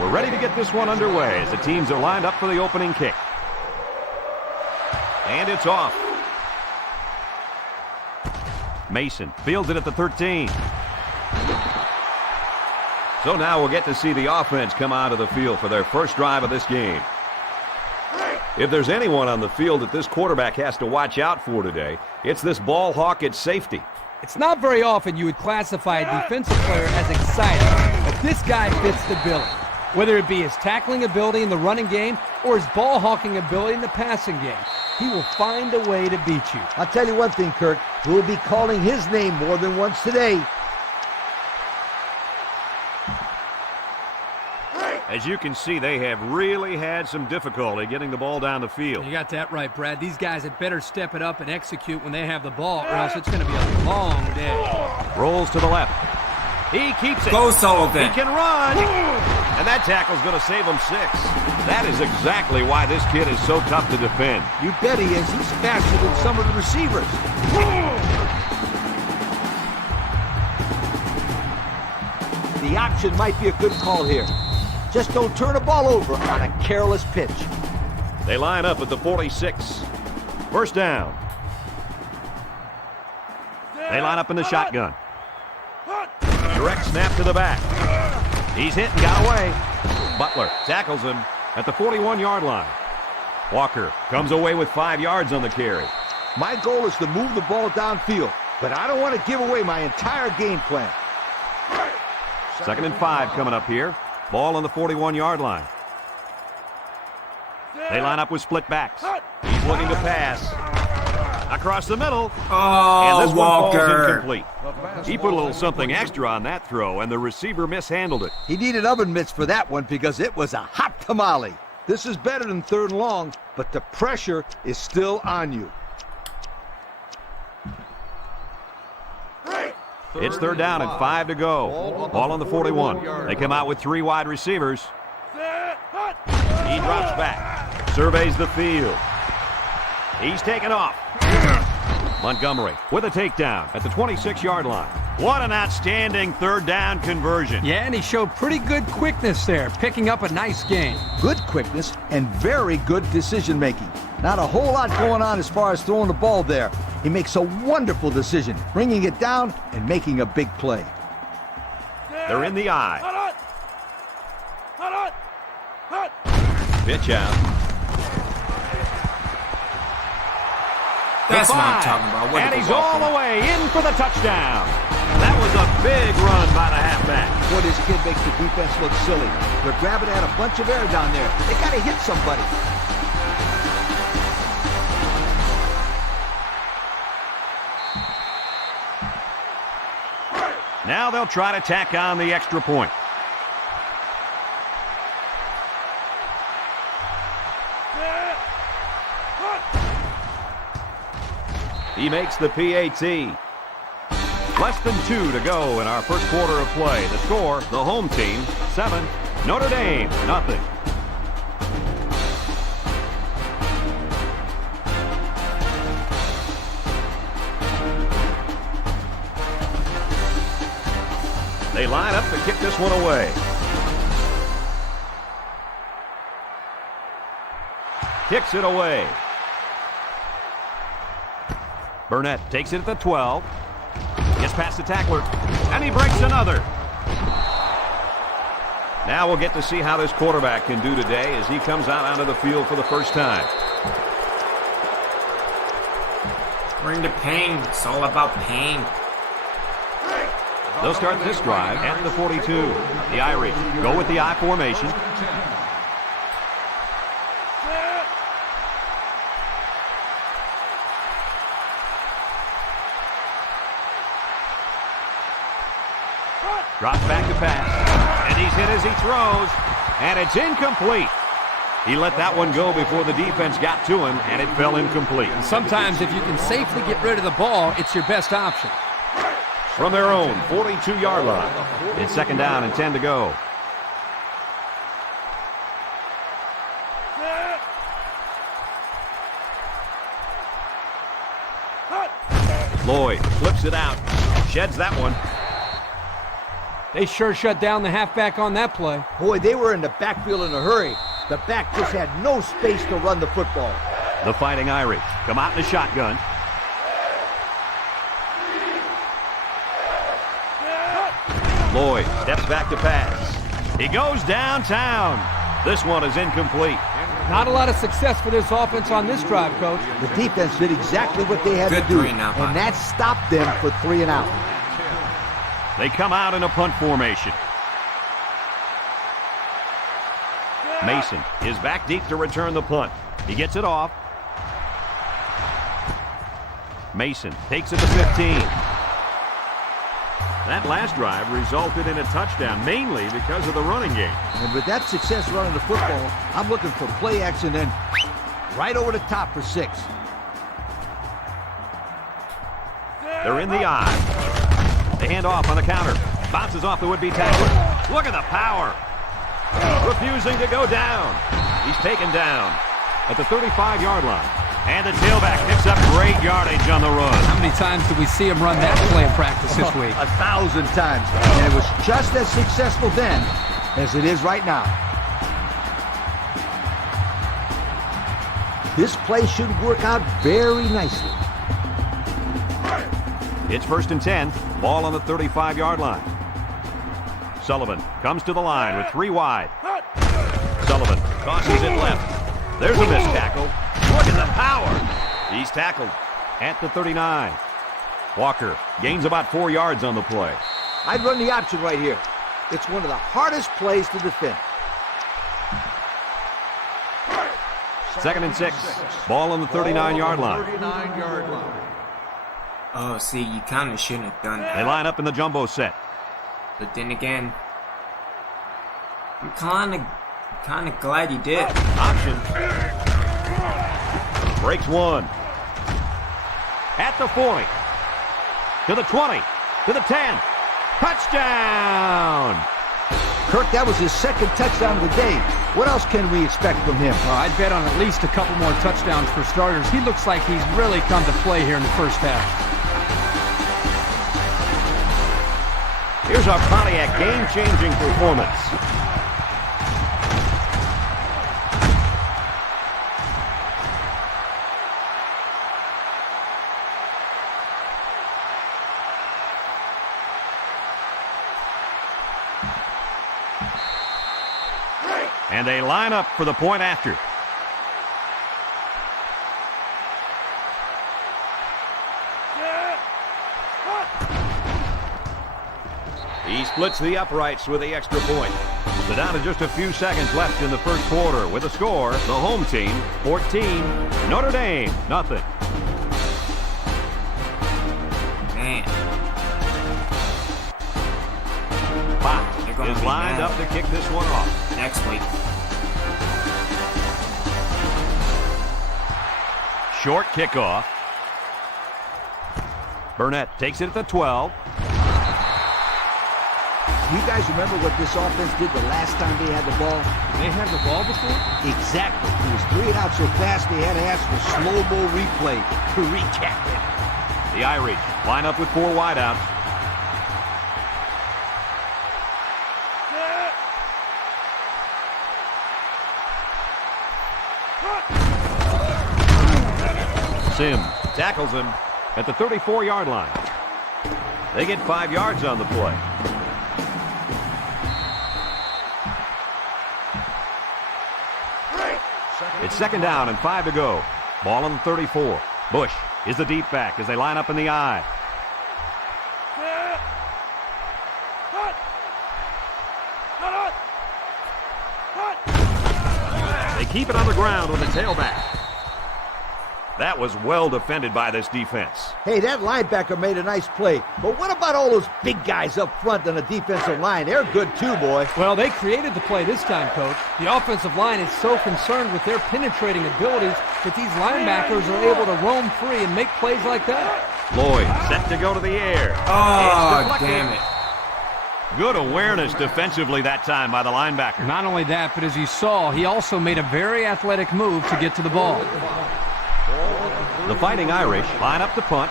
We're ready to get this one underway as the teams are lined up for the opening kick. And it's off. Mason fields it at the 13. So now we'll get to see the offense come out of the field for their first drive of this game. If there's anyone on the field that this quarterback has to watch out for today, it's this ball hawk at safety. It's not very often you would classify a defensive player as exciting, but this guy fits the billing. Whether it be his tackling ability in the running game or his ball hawking ability in the passing game, he will find a way to beat you. I'll tell you one thing, Kirk. We'll be calling his name more than once today. As you can see, they have really had some difficulty getting the ball down the field. You got that right, Brad. These guys had better step it up and execute when they have the ball, or else it's going to be a long day. Rolls to the left. He keeps it. Go Sullivan. He can run. And that tackle's going to save him 6. That is exactly why this kid is so tough to defend. You bet he is. He's faster than some of the receivers. The option might be a good call here. Just don't turn the ball over on a careless pitch. They line up at the 46. First down. They line up in the shotgun. Direct snap to the back. He's hit and got away. Butler tackles him at the 41-yard line. Walker comes away with 5 yards on the carry. My goal is to move the ball downfield, but I don't want to give away my entire game plan. 2nd and 5 coming up here. Ball on the 41-yard line. They line up with split backs. He's looking to pass. Across the middle. Oh, and this Walker. one falls incomplete. He put a little something extra on that throw, and the receiver mishandled it. He needed oven mitts for that one because it was a hot tamale. This is better than 3rd and long, but the pressure is still on you. It's 3rd down and 5 to go. Ball on the 41. They come out with 3 wide receivers. He drops back. Surveys the field. He's taken off. Montgomery with a takedown at the 26-yard line. What an outstanding third down conversion. Yeah, and he showed pretty good quickness there, picking up a nice gain. Good quickness and very good decision-making. Not a whole lot going on as far as throwing the ball there. He makes a wonderful decision, bringing it down and making a big play. They're in the eye. Pitch out. That's what I'm talking about. What And did he's the ball all come? the way in for the touchdown. That was a big run by the halfback. Boy, this kid makes the defense look silly. They're grabbing at a bunch of air down there. They got to hit somebody. Now they'll try to tack on the extra point. He makes the PAT. Less than 2 to go in our first quarter of play. The score, the home team, 7. Notre Dame, nothing. They line up to kick this one away. Kicks it away. Burnett takes it at the 12. Gets past the tackler. And he breaks another. Now we'll get to see how this quarterback can do today as he comes out onto the field for the first time. Bring the pain. It's all about pain. They'll start this drive at the 42. The Irish go with the I formation. Drops back to pass. And he's hit as he throws. And it's incomplete. He let that one go before the defense got to him, and it fell incomplete. Sometimes if you can safely get rid of the ball, it's your best option. From their own 42-yard line. It's second down and 10 to go. Lloyd flips it out. Sheds that one. They sure shut down the halfback on that play. Boy, they were in the backfield in a hurry. The back just had no space to run the football. The Fighting Irish come out in the shotgun. Lloyd steps back to pass. He goes downtown. This one is incomplete. Not a lot of success for this offense on this drive, Coach. The defense did exactly what they had Good to do, three and out, and that stopped them for 3 and out. They come out in a punt formation. Mason is back deep to return the punt. He gets it off. Mason takes it to 15. That last drive resulted in a touchdown, mainly because of the running game. And with that success running the football, I'm looking for play action then right over the top for 6. They're in the eye. They hand off on the counter. Bounces off the would-be tackler. Look at the power. Refusing to go down. He's taken down at the 35-yard line. And the tailback picks up great yardage on the run. How many times did we see him run that play in practice this week? 1,000 times. And it was just as successful then as it is right now. This play should work out very nicely. It's 1st and 10. Ball on the 35-yard line. Sullivan comes to the line with 3 wide. Sullivan tosses it left. There's a missed tackle. Look at the power. He's tackled at the 39. Walker gains about 4 yards on the play. I'd run the option right here. It's one of the hardest plays to defend. 2nd and 6. Ball on the 39-yard line. Oh, see, you kind of shouldn't have done that. They line up in the jumbo set. But then again, I'm kind of glad you did. Option. Breaks one. At the 40. To the 20. To the 10. Touchdown! Kirk, that was his second touchdown of the day. What else can we expect from him? Well, I'd bet on at least a couple more touchdowns for starters. He looks like he's really come to play here in the first half. Here's our Pontiac game-changing performance. And they line up for the point after. He splits the uprights with the extra point. So down to just a few seconds left in the first quarter. With a score, the home team 14, Notre Dame nothing. Man. Fox gonna is be lined mad up to kick this one off. Next week. Short kickoff. Burnett takes it at the 12. You guys remember what this offense did the last time they had the ball? They had the ball before? Exactly. It was 3 and out so fast they had to ask for slow-mo replay to recap it. The Irish line up with 4 wideouts. Sim tackles him at the 34-yard line. They get 5 yards on the play. It's second down and 5 to go. Ball on the 34. Bush is the deep back as they line up in the I. They keep it on the ground with the tailback. That was well defended by this defense. Hey, that linebacker made a nice play. But what about all those big guys up front on the defensive line? They're good too, boy. Well, they created the play this time, Coach. The offensive line is so concerned with their penetrating abilities that these linebackers are able to roam free and make plays like that. Lloyd set to go to the air. Oh, damn it. Good awareness defensively that time by the linebacker. Not only that, but as you saw, he also made a very athletic move to get to the ball. The Fighting Irish line up to punt.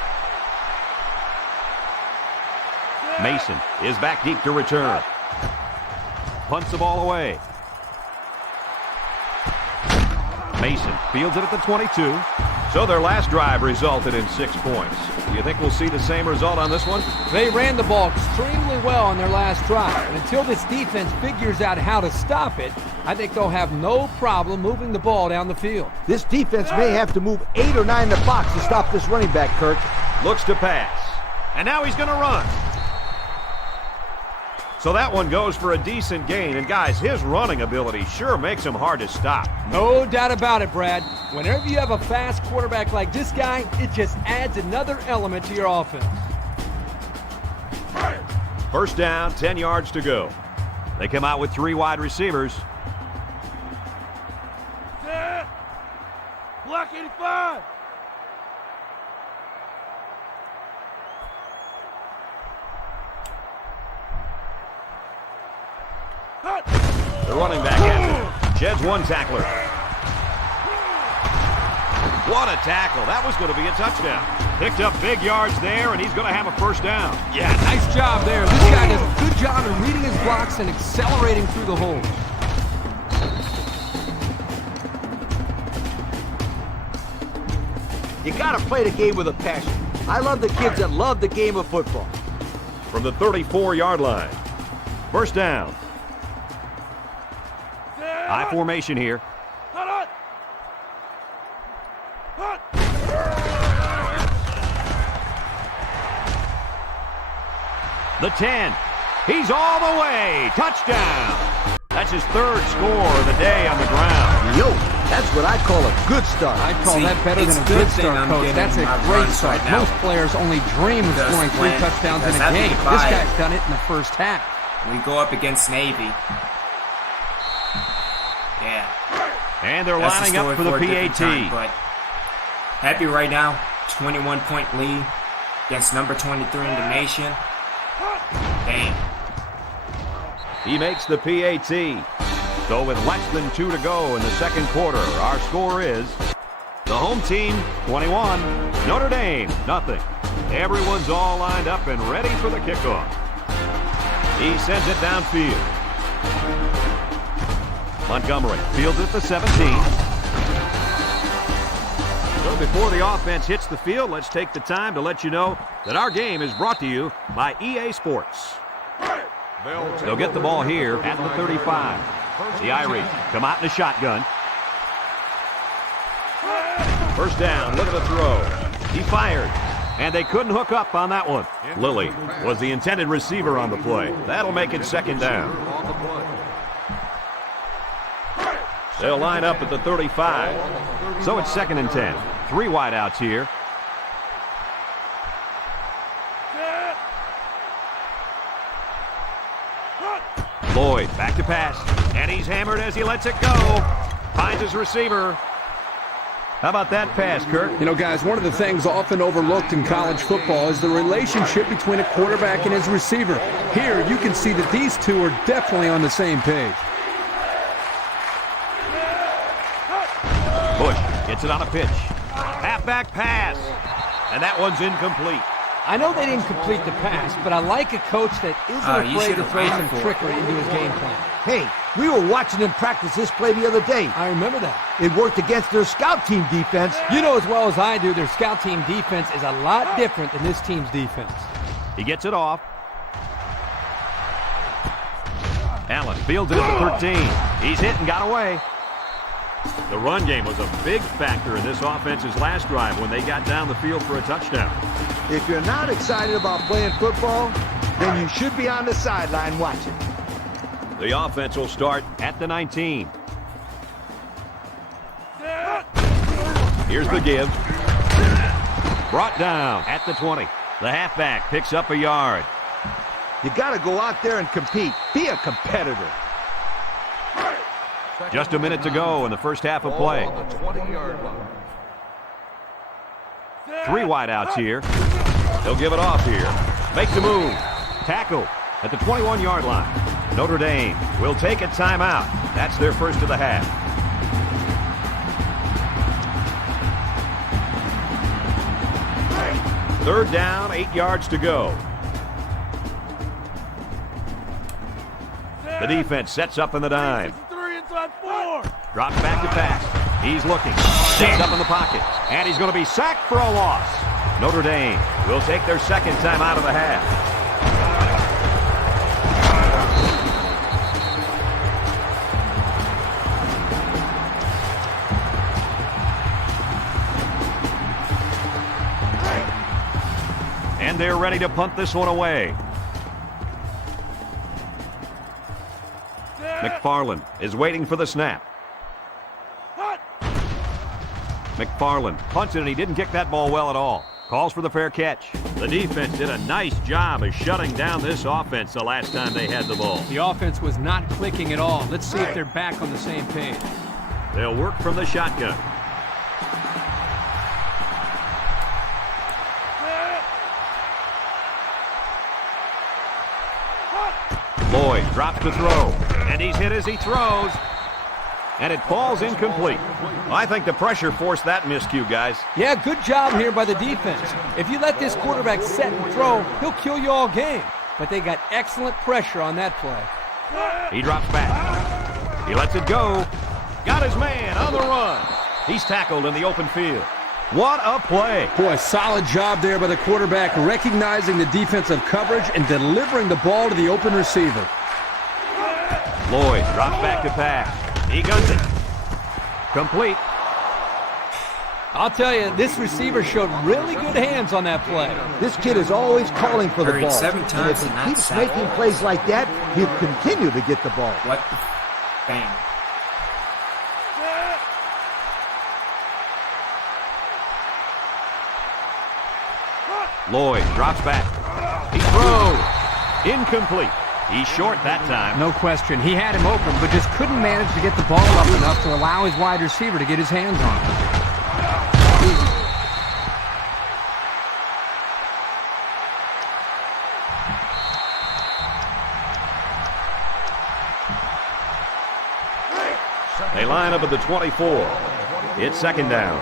Mason is back deep to return. Punts the ball away. Mason fields it at the 22. So their last drive resulted in 6 points. Do you think we'll see the same result on this one? They ran the ball extremely well on their last drive. And until this defense figures out how to stop it, I think they'll have no problem moving the ball down the field. This defense may have to move 8 or 9 in the box to stop this running back, Kirk. Looks to pass. And now he's going to run. So that one goes for a decent gain. And guys, his running ability sure makes him hard to stop. No doubt about it, Brad. Whenever you have a fast quarterback like this guy, it just adds another element to your offense. First down, 10 yards to go. They come out with 3 wide receivers. Block 85. The running back after. Sheds 1 tackler. What a tackle. That was going to be a touchdown. Picked up big yards there, and he's going to have a first down. Yeah, nice job there. This guy does a good job of reading his blocks and accelerating through the holes. You got to play the game with a passion. I love the kids that love the game of football. From the 34-yard line. First down. High formation here. The 10. He's all the way. Touchdown. That's his 3rd score of the day on the ground. Yo, that's what I call a good start. I'd call that better than a good start, Coach. That's a great start. Right now. Most players only dream of scoring 3 touchdowns in a game. This guy's done it in the first half. We go up against Navy. Yeah. And they're That's lining the up for the story a different PAT. time, but happy right now. 21-point lead against number 23 in the nation. Dang. He makes the PAT. So with less than 2 to go in the second quarter, our score is the home team 21, Notre Dame nothing. Everyone's all lined up and ready for the kickoff. He sends it downfield. Montgomery fields it at the 17. So before the offense hits the field, let's take the time to let you know that our game is brought to you by EA Sports. They'll get the ball here at the 35. The Irish come out in a shotgun. First down, look at the throw. He fired, and they couldn't hook up on that one. Lilly was the intended receiver on the play. That'll make it second down. They'll line up at the 35. So it's 2nd and 10. 3 wideouts here. Lloyd back to pass, and he's hammered as he lets it go. Finds his receiver. How about that pass, Kirk? You know, guys, one of the things often overlooked in college football is the relationship between a quarterback and his receiver. Here, you can see that these two are definitely on the same page. Bush gets it on a pitch. Halfback pass, and that one's incomplete. I know they didn't complete the pass, but I like a coach that isn't afraid to throw some trickery into his game plan. Hey, we were watching them practice this play the other day. I remember that. It worked against their scout team defense. You know as well as I do, their scout team defense is a lot different than this team's defense. He gets it off. Allen fields it at the 13. He's hit and got away. The run game was a big factor in this offense's last drive when they got down the field for a touchdown. If you're not excited about playing football, then you should be on the sideline watching. The offense will start at the 19. Here's the give. Brought down at the 20. The halfback picks up a yard. You got to go out there and compete. Be a competitor. Just a minute to go in the first half of play. 3 wideouts here. He'll give it off here. Makes a move. Tackle at the 21-yard line. Notre Dame will take a timeout. That's their first of the half. Third down, 8 yards to go. The defense sets up in the dime. Drops back to pass. He's looking. Stands up in the pocket. And he's going to be sacked for a loss. Notre Dame will take their second time out of the half. And they're ready to punt this one away. McFarland is waiting for the snap. McFarland punts it, and he didn't kick that ball well at all. Calls for the fair catch. The defense did a nice job of shutting down this offense the last time they had the ball. The offense was not clicking at all. Let's see if they're back on the same page. They'll work from the shotgun. Lloyd drops to throw, and he's hit as he throws, and it falls incomplete. I think the pressure forced that miscue, guys. Yeah, good job here by the defense. If you let this quarterback set and throw, he'll kill you all game. But they got excellent pressure on that play. He drops back. He lets it go. Got his man on the run. He's tackled in the open field. What a play. Boy, solid job there by the quarterback, recognizing the defensive coverage and delivering the ball to the open receiver. Lloyd drops back to pass. He guns it. Complete. I'll tell you, this receiver showed really good hands on that play. This kid is always calling for the Hurried ball. 7 And times if and he not keeps sacked making once. plays like that, he'll continue to get the ball. What the bang. Lloyd drops back. He throws. Incomplete. He's short that time. No question. He had him open, but just couldn't manage to get the ball up enough to allow his wide receiver to get his hands on it. They line up at the 24. It's second down.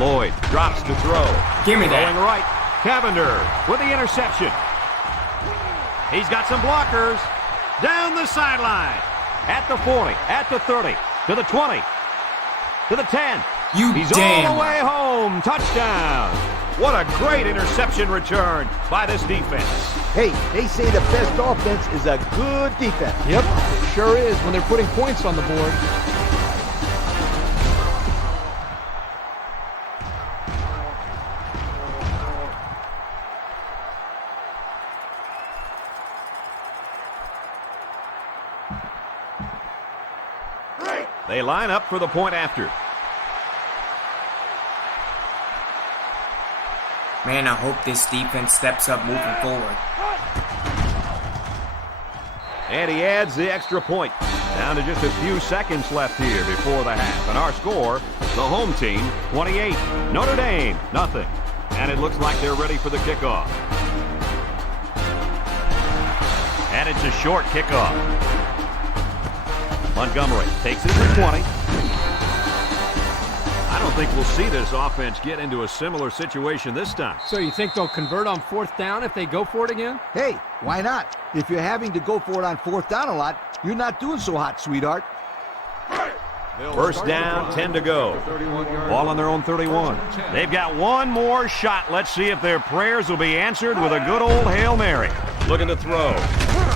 Lloyd drops to throw. Give me that. Going right. Cavender with the interception. He's got some blockers. Down the sideline. At the 40, at the 30, to the 20, to the 10. He's all the way home. Touchdown. What a great interception return by this defense. Hey, they say the best offense is a good defense. Yep, sure is when they're putting points on the board. They line up for the point after. Man, I hope this defense steps up moving forward. And he adds the extra point. Down to just a few seconds left here before the half. And our score, the home team, 28. Notre Dame, nothing. And it looks like they're ready for the kickoff. And it's a short kickoff. Montgomery takes it to 20. I don't think we'll see this offense get into a similar situation this time. So you think they'll convert on 4th down if they go for it again? Hey, why not? If you're having to go for it on 4th down a lot, you're not doing so hot, sweetheart. First down, 10 to go. Ball on their own 31. They've got one more shot. Let's see if their prayers will be answered with a good old Hail Mary. Looking to throw.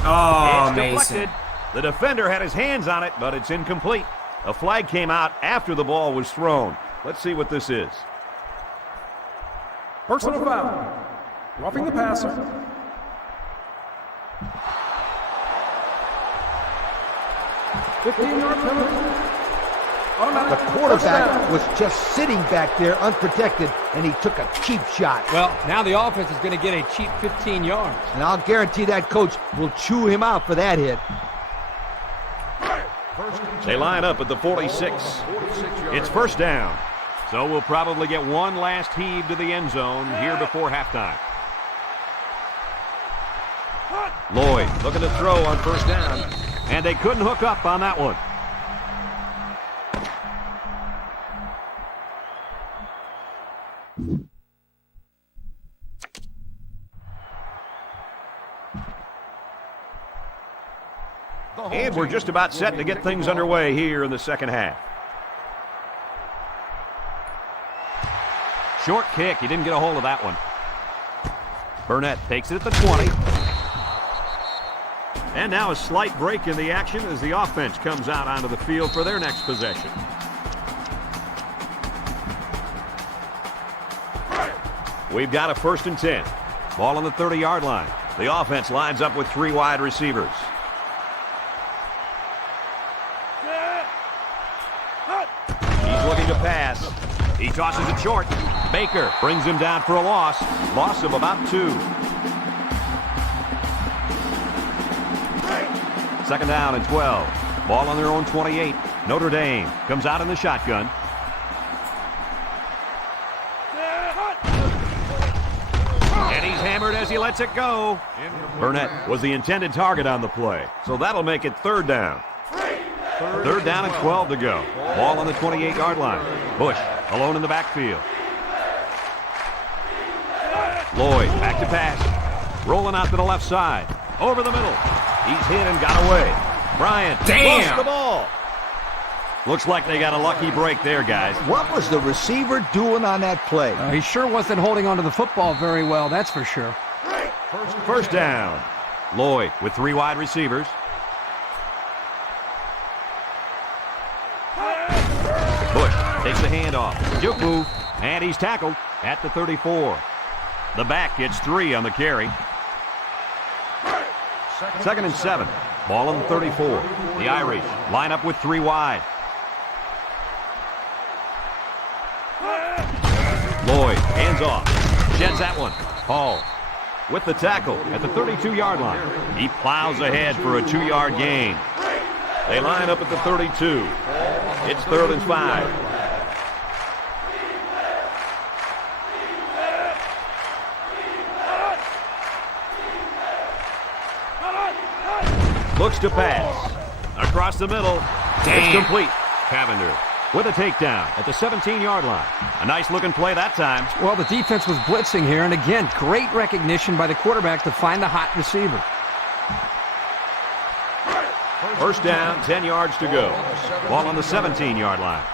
Oh, It's Mason. deflected. The defender had his hands on it, but it's incomplete. A flag came out after the ball was thrown. Let's see what this is. Personal foul. Roughing the passer. $15-yard penalty. The quarterback was just sitting back there unprotected, and he took a cheap shot. Well, now the offense is going to get a cheap 15 yards. And I'll guarantee that coach will chew him out for that hit. They line up at the 46. It's first down. So we'll probably get one last heave to the end zone here before halftime. Lloyd looking to throw on first down. And they couldn't hook up on that one. And we're just about set to get things underway here in the second half. Short kick. He didn't get a hold of that one. Burnett takes it at the 20. And now a slight break in the action as the offense comes out onto the field for their next possession. We've got a 1st and 10. Ball on the 30-yard line. The offense lines up with 3 wide receivers. He's looking to pass. He tosses it short. Baker brings him down for a loss. Loss of about 2. Second down and 12. Ball on their own 28. Notre Dame comes out in the shotgun. And he's hammered as he lets it go. Burnett was the intended target on the play. So that'll make it 3rd down. 3rd down and 12 to go. Ball on the 28-yard line. Bush alone in the backfield. Lloyd back to pass. Rolling out to the left side. Over the middle. He's hit and got away. Bryant lost the ball. Looks like they got a lucky break there, guys. What was the receiver doing on that play? He sure wasn't holding onto the football very well, that's for sure. First down. Lloyd with 3 wide receivers. Bush takes the handoff. Juke move. And he's tackled at the 34. The back gets 3 on the carry. 2nd and 7. Ball on the 34. The Irish line up with 3 wide. Lloyd hands off. Sheds that one. Hall with the tackle at the 32-yard line. He plows ahead for a 2-yard gain. They line up at the 32. It's 3rd and 5. Looks to pass. Across the middle. Damn. It's complete. Cavender with a takedown at the 17-yard line. A nice-looking play that time. Well, the defense was blitzing here, and again, great recognition by the quarterback to find the hot receiver. First down, 10 yards to go. Ball on the 17-yard line.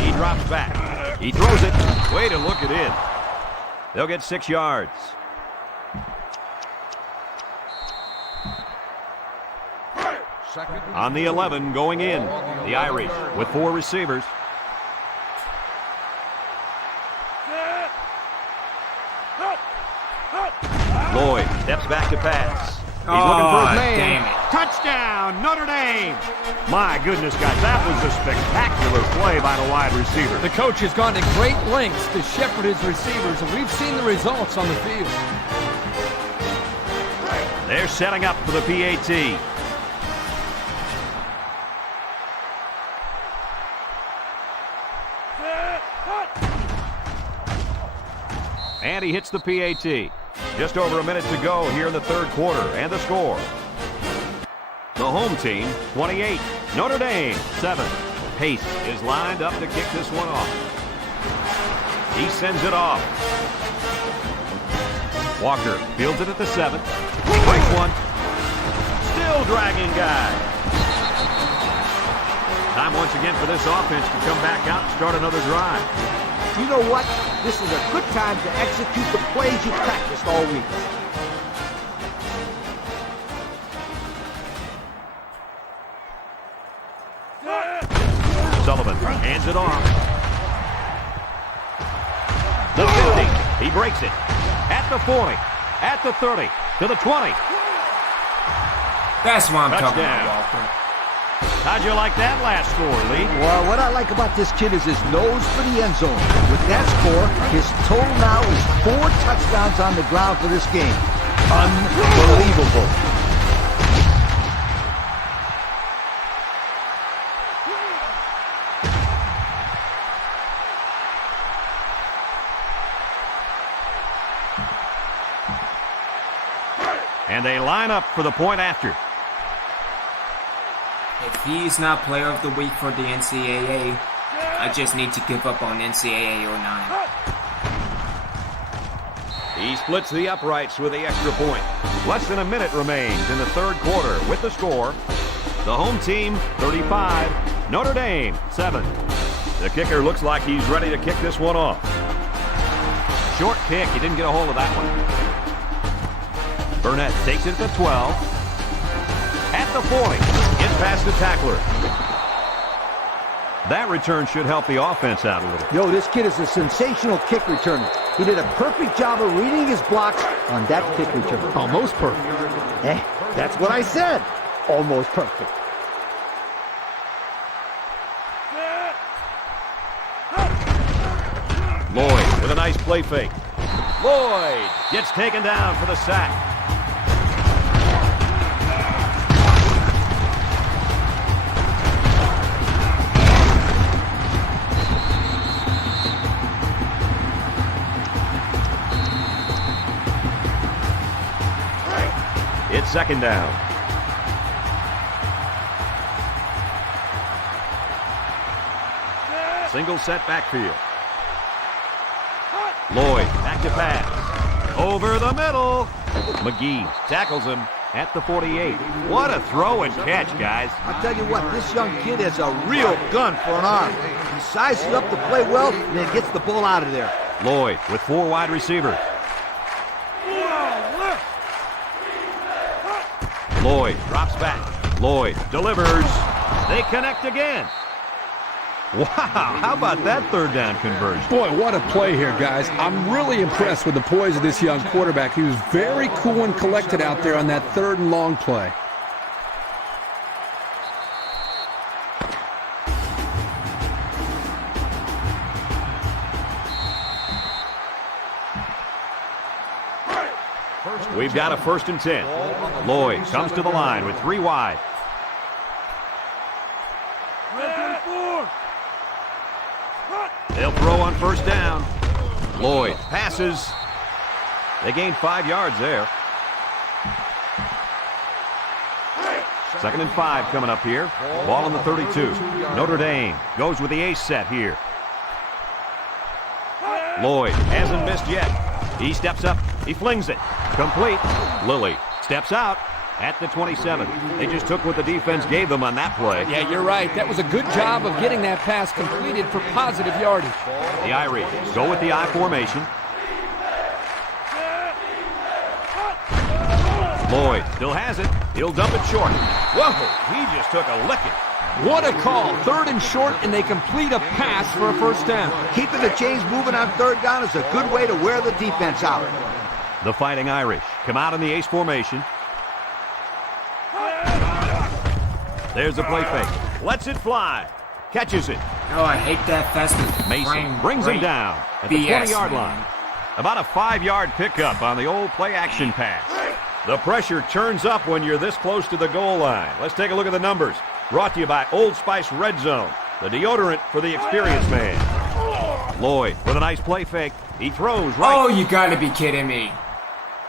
He drops back. He throws it. Way to look it in. They'll get 6 yards. On the 11, going in, the Irish with 4 receivers. Lloyd steps back to pass. He's looking for his man. Damn it. Touchdown, Notre Dame! My goodness, guys, that was a spectacular play by the wide receiver. The coach has gone to great lengths to shepherd his receivers, and we've seen the results on the field. They're setting up for the PAT. And he hits the PAT. Just over a minute to go here in the third quarter. And the score. The home team, 28. Notre Dame, 7. Pace is lined up to kick this one off. He sends it off. Walker fields it at the 7. Breaks one. Still dragging guys. Time once again for this offense to come back out and start another drive. You know what? This is a good time to execute the plays you practiced all week. Sullivan hands it off. The 50. He breaks it. At the 40. At the 30. To the 20. That's what I'm talking Touchdown. about, Walker. How'd you like that last score, Lee? Well, what I like about this kid is his nose for the end zone. With that score, his total now is 4 touchdowns on the ground for this game. Unbelievable. And they line up for the point after. If he's not player of the week for the NCAA, I just need to give up on NCAA 09. He splits the uprights with the extra point. Less than a minute remains in the third quarter with the score. The home team, 35. Notre Dame, 7. The kicker looks like he's ready to kick this one off. Short kick. He didn't get a hold of that one. Burnett takes it at the 12. At the 40. Gets past the tackler. That return should help the offense out a little. Yo, this kid is a sensational kick returner. He did a perfect job of reading his blocks on that kick return. Almost perfect. That's what I said. Almost perfect. Lloyd with a nice play fake. Lloyd gets taken down for the sack. It's second down. Single set backfield. Lloyd back to pass. Over the middle. McGee tackles him at the 48. What a throw and catch, guys. I'll tell you what, this young kid has a real gun for an arm. He sizes up to play well and then gets the ball out of there. Lloyd with 4 wide receivers. Lloyd drops back. Lloyd delivers. They connect again. Wow, how about that third down conversion? Boy, what a play here, guys. I'm really impressed with the poise of this young quarterback. He was very cool and collected out there on that third and long play. We've got a 1st and 10. Lloyd comes to the line with 3 wide. They'll throw on 1st down. Lloyd passes. They gained 5 yards there. 2nd and 5 coming up here. Ball on the 32. Notre Dame goes with the ace set here. Lloyd hasn't missed yet. He steps up. He flings it. Complete. Lilly steps out at the 27. They just took what the defense gave them on that play. Yeah, you're right. That was a good job of getting that pass completed for positive yardage. The Irish go with the I formation. Lloyd still has it. He'll dump it short. Whoa, he just took a licking. What a call. 3rd and short, and they complete a pass for a first down. Keeping the chains moving on 3rd down is a good way to wear the defense out. The Fighting Irish come out in the ace formation. There's the play fake. Lets it fly. Catches it. Oh, I hate that festive. Mason brings him down at the 20-yard line. About a 5-yard pickup on the old play-action pass. The pressure turns up when you're this close to the goal line. Let's take a look at the numbers. Brought to you by Old Spice Red Zone, the deodorant for the experienced man. Lloyd with a nice play fake. He throws right. Oh, you gotta be kidding me.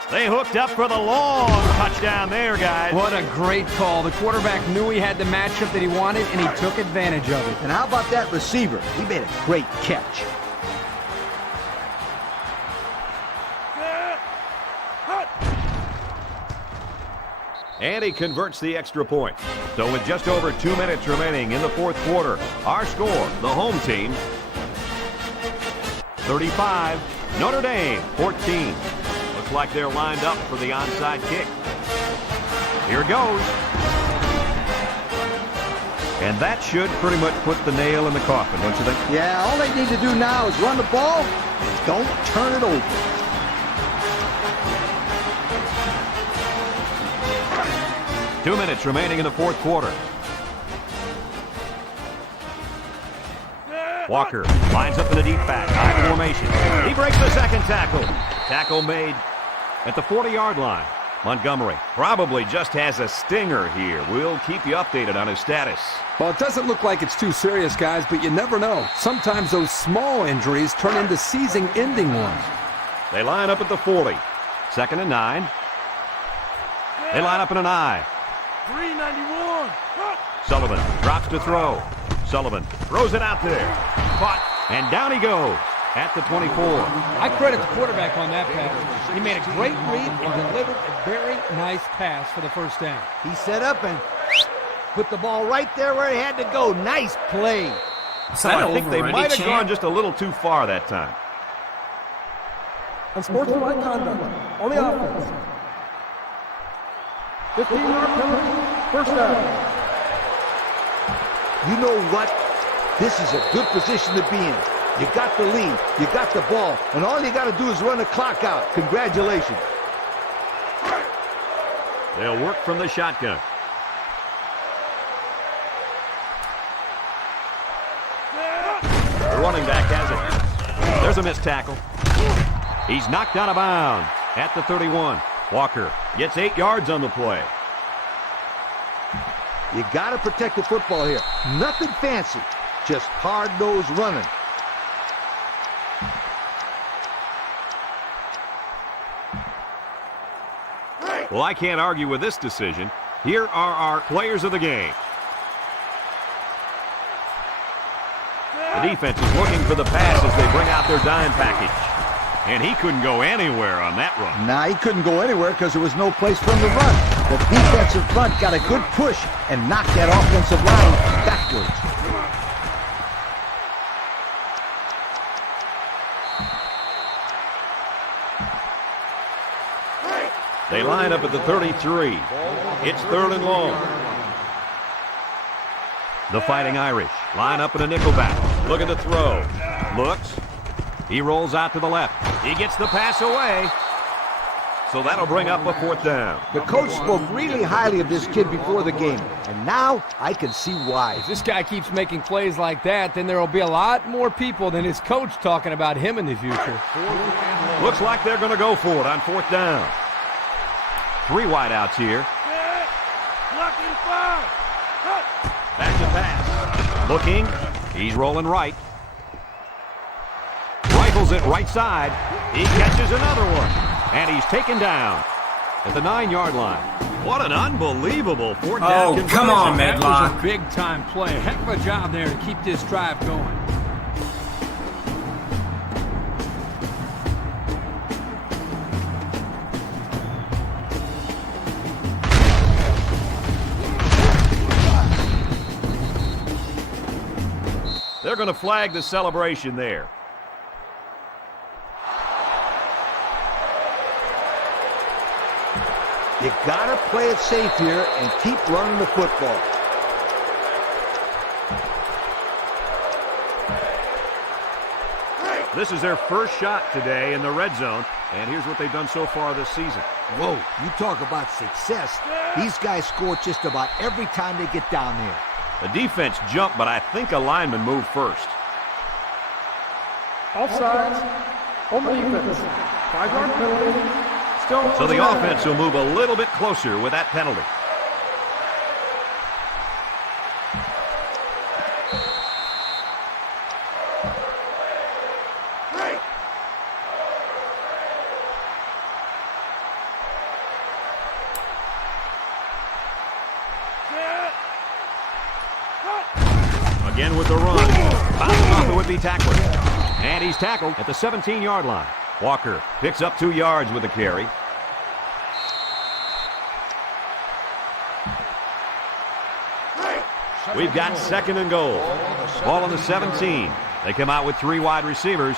They hooked up for the long touchdown there, guys. What a great call. The quarterback knew he had the matchup that he wanted, and he took advantage of it. And how about that receiver? He made a great catch. And he converts the extra point. So with just over 2 minutes remaining in the 4th quarter, our score, the home team, 35, Notre Dame, 14. Looks like they're lined up for the onside kick. Here it goes. And that should pretty much put the nail in the coffin, don't you think? Yeah, all they need to do now is run the ball and don't turn it over. 2 minutes remaining in the 4th quarter. Walker lines up in the deep back. High formation. He breaks the 2nd tackle. Tackle made at the 40-yard line. Montgomery probably just has a stinger here. We'll keep you updated on his status. Well, it doesn't look like it's too serious, guys, but you never know. Sometimes those small injuries turn into season-ending ones. They line up at the 40. 2nd and 9. They line up in an I. 391. Sullivan drops to throw. Sullivan throws it out there. Caught, and down he goes at the 24. I credit the quarterback on that pass. He made a great read and delivered a very nice pass for the first down. He set up and put the ball right there where it had to go. Nice play. I think they might have gone just a little too far that time. Unsportsmanlike conduct on the offense. 15-yard penalty. First down. You know what? This is a good position to be in. You got the lead, you got the ball, and all you got to do is run the clock out. Congratulations. They'll work from the shotgun. The running back has it. There's a missed tackle. He's knocked out of bounds at the 31. Walker gets 8 yards on the play. You got to protect the football here. Nothing fancy, just hard-nosed running. Well, I can't argue with this decision. Here are our players of the game. The defense is looking for the pass as they bring out their dime package. And he couldn't go anywhere on that run. Nah, he couldn't go anywhere because there was no place for him to run. The defensive front got a good push and knocked that offensive line backwards. They line up at the 33. It's 3rd and long. The Fighting Irish line up in a nickelback. Looking to throw. Looks. He rolls out to the left. He gets the pass away. So that'll bring up a 4th down. The coach spoke really highly of this kid before the game, and now I can see why. If this guy keeps making plays like that, then there will be a lot more people than his coach talking about him in the future. Looks like they're going to go for it on 4th down. 3 wideouts here. Back to pass. Looking. He's rolling right. Rifles it right side. He catches another one. And he's taken down at the 9-yard line. What an unbelievable fourth down Oh, conversion. come on, That was Medlock. a big-time play. Heck of a job there to keep this drive going. They're going to flag the celebration there. You gotta play it safe here and keep running the football. This is their first shot today in the red zone, and here's what they've done so far this season. Whoa, you talk about success. These guys score just about every time they get down there. The defense jumped, but I think a lineman moved first. Offsides. Home defense. 5-yard penalty. Still So the offense will move a little bit closer with that penalty. Again with the run. Bouncing off the would-be tackler. And he's tackled at the 17-yard line. Walker picks up 2 yards with the carry. We've got 2nd and goal. Ball on the 17. They come out with 3 wide receivers.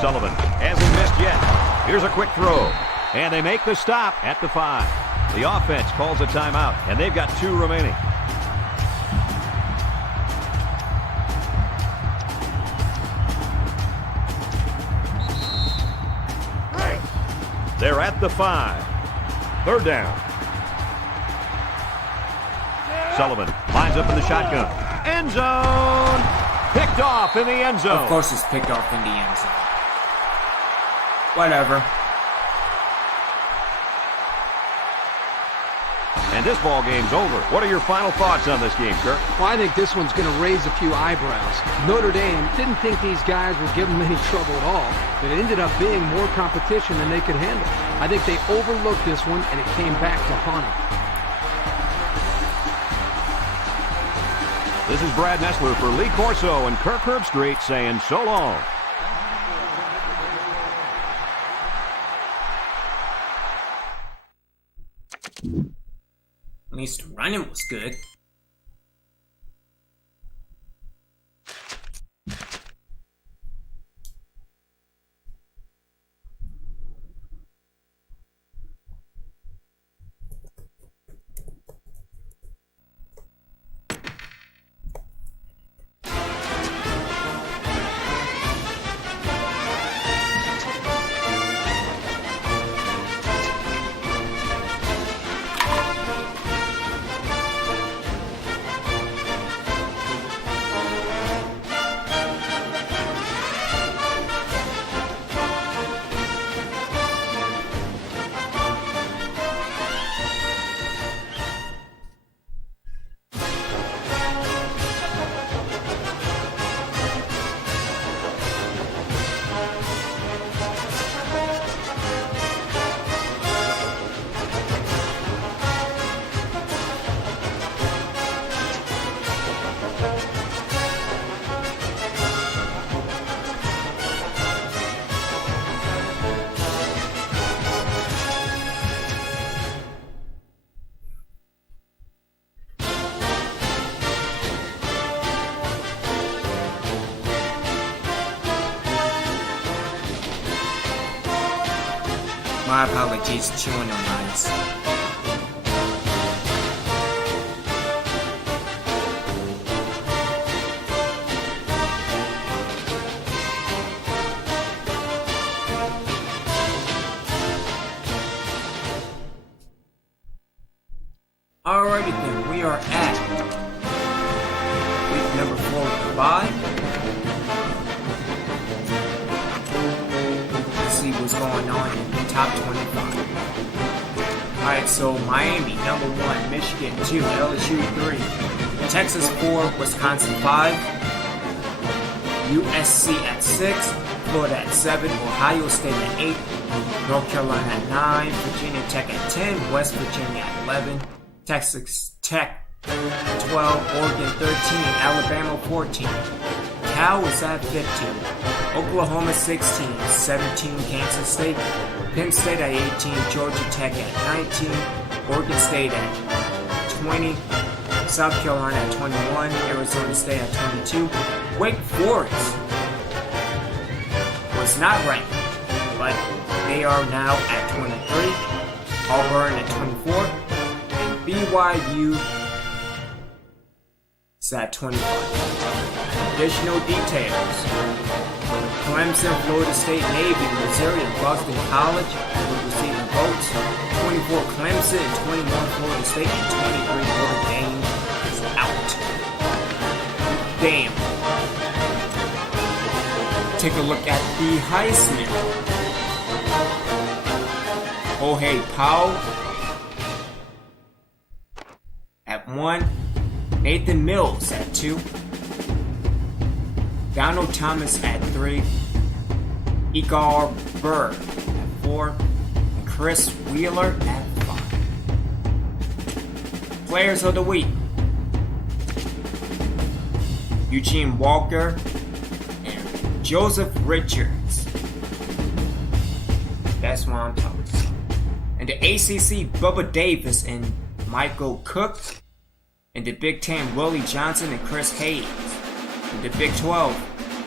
Sullivan hasn't missed yet. Here's a quick throw. And they make the stop at the 5. The offense calls a timeout, and they've got 2 remaining. They're at the 5. 3rd down. Sullivan lines up in the shotgun. End zone. Picked off in the end zone. Of course it's picked off in the end zone. Whatever. And this ball game's over. What are your final thoughts on this game, Kirk? Well, I think this one's going to raise a few eyebrows. Notre Dame didn't think these guys would give them any trouble at all, but it ended up being more competition than they could handle. I think they overlooked this one, and it came back to haunt them. This is Brad Nessler for Lee Corso and Kirk Herbstreit saying so long. At least running was good. My apologies, chewing on ice. Alrighty then, we are at week number 4 of the bye. Let's see what's going on in the top 25. Alright, so Miami, number 1, Michigan 2, LSU 3, Texas 4, Wisconsin 5, USC at 6, Florida at 7, Ohio State at 8, North Carolina at 9, Virginia Tech at 10, West Virginia at 11, Texas Tech 12, Oregon 13, Alabama 14. Cal is at 15, Oklahoma 16, 17 Kansas State, Penn State at 18, Georgia Tech at 19, Oregon State at 20, South Carolina at 21, Arizona State at 22, Wake Forest was not ranked, but they are now at 23, Auburn at 24, and BYU is at 25. Additional details. Clemson, Florida State, Navy, Missouri, and Boston College will receive votes. 24 Clemson, and 21 Florida State, and 23 Notre Dame is out. Damn. Take a look at the Heisman. Oh hey, Powell at 1, Nathan Mills at 2, Donald Thomas at 3, Igor Burr at 4, and Chris Wheeler at 5. Players of the Week: Eugene Walker and Joseph Richards. That's what I'm talking about. And the ACC, Bubba Davis and Michael Cook. In the Big Ten, Willie Johnson and Chris Hayes. In the Big 12,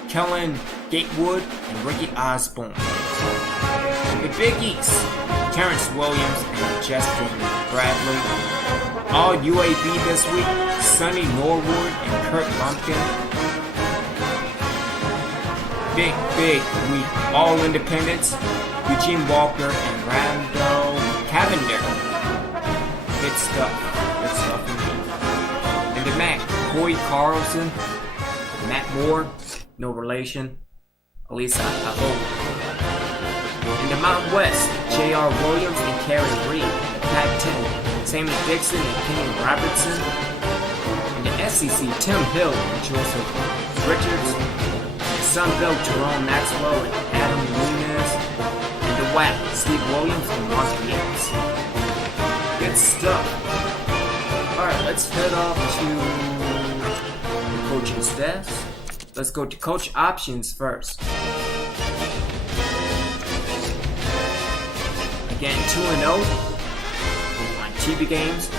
Kellen Gatewood and Ricky Osborne. In the Big East, Terrence Williams and Justin Bradley. All UAB this week, Sonny Norwood and Kurt Lumpkin. Big week, all independents, Eugene Walker and Randall Cavender. Good stuff indeed. In the MAC, Corey Carlson, Matt Moore, no relation, at least I hope. In the Mountain West, J.R. Williams and Karen Reed. In the Pac-10, Sammy Dixon and Kenny Robertson. In the SEC, Tim Hill and Joseph Richards. In the Sun Belt, Jerome Maxwell and Adam Nunez. In the WAC, Steve Williams and Mark Yates. Good stuff. Alright, let's head off to the coaching staffs. Let's go to coach options first. Again, 2-0 on TV games.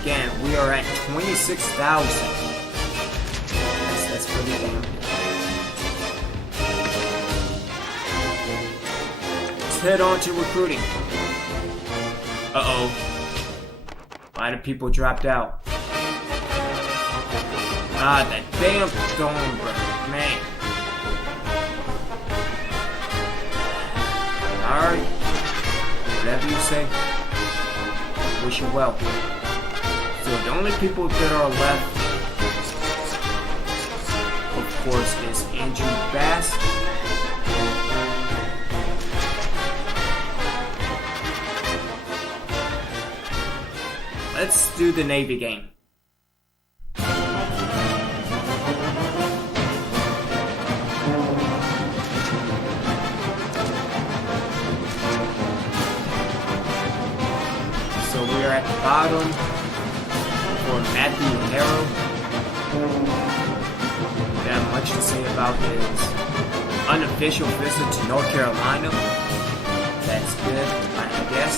Again, we are at 26,000. That's pretty damn good. Let's head on to recruiting. Uh-oh. A lot of people dropped out. Ah, that damn stone, bro. Man. Alright. Whatever you say. Wish you well. So the only people that are left, of course, is Andrew Bass. Let's do the Navy game. So we are at the bottom for Matthew Harrell. Not much to say about his unofficial visit to North Carolina. That's good, I guess.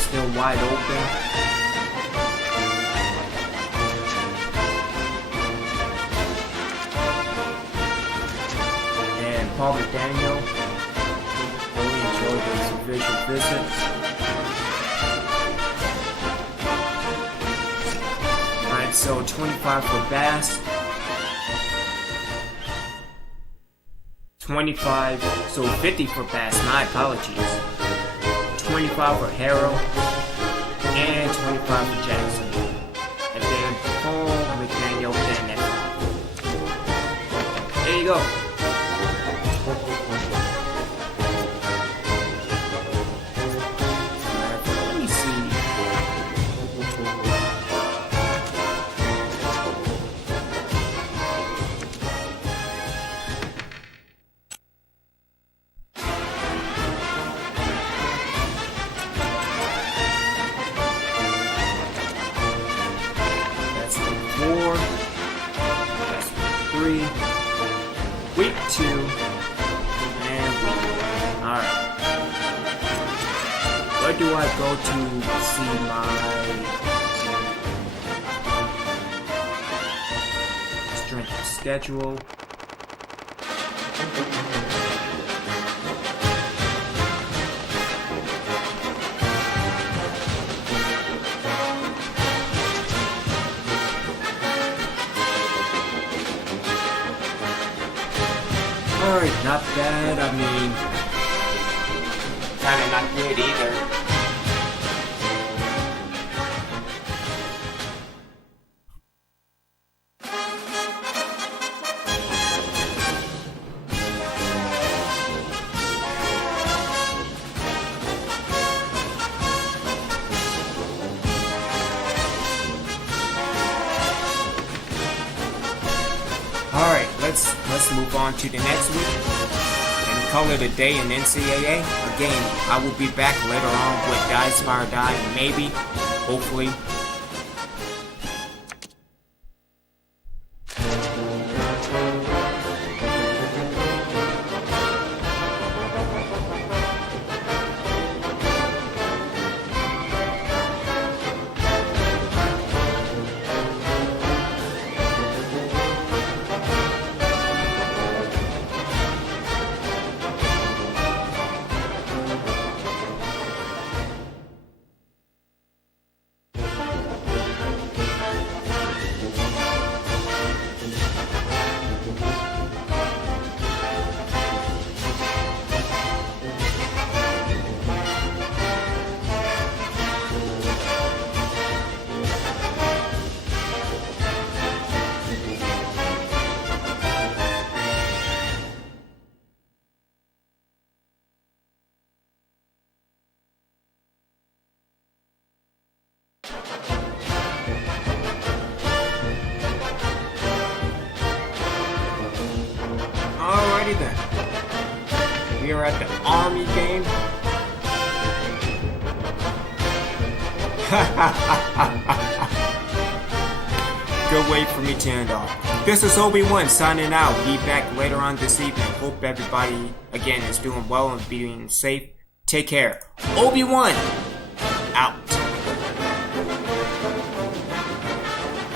Still wide open. Paul McDaniel, really enjoyed his official visit. Alright, so 25 for Bass. 25, so 50 for Bass, my apologies. 25 for Harrell, and 25 for Jackson. And then Paul McDaniel, and there you go. 3, week 2, and week 1. Alright. Where do I go to see my strength of schedule? Alright, not bad. I mean, kinda not good either. Alright, let's move on to the next week and call it a day in NCAA. Again, I will be back later on with Die Spire Die, maybe, hopefully. Alrighty then. We are at the Army game. Good way for me to end off. This is Obi-Wan signing out. Be back later on this evening. Hope everybody, again, is doing well and being safe. Take care. Obi-Wan!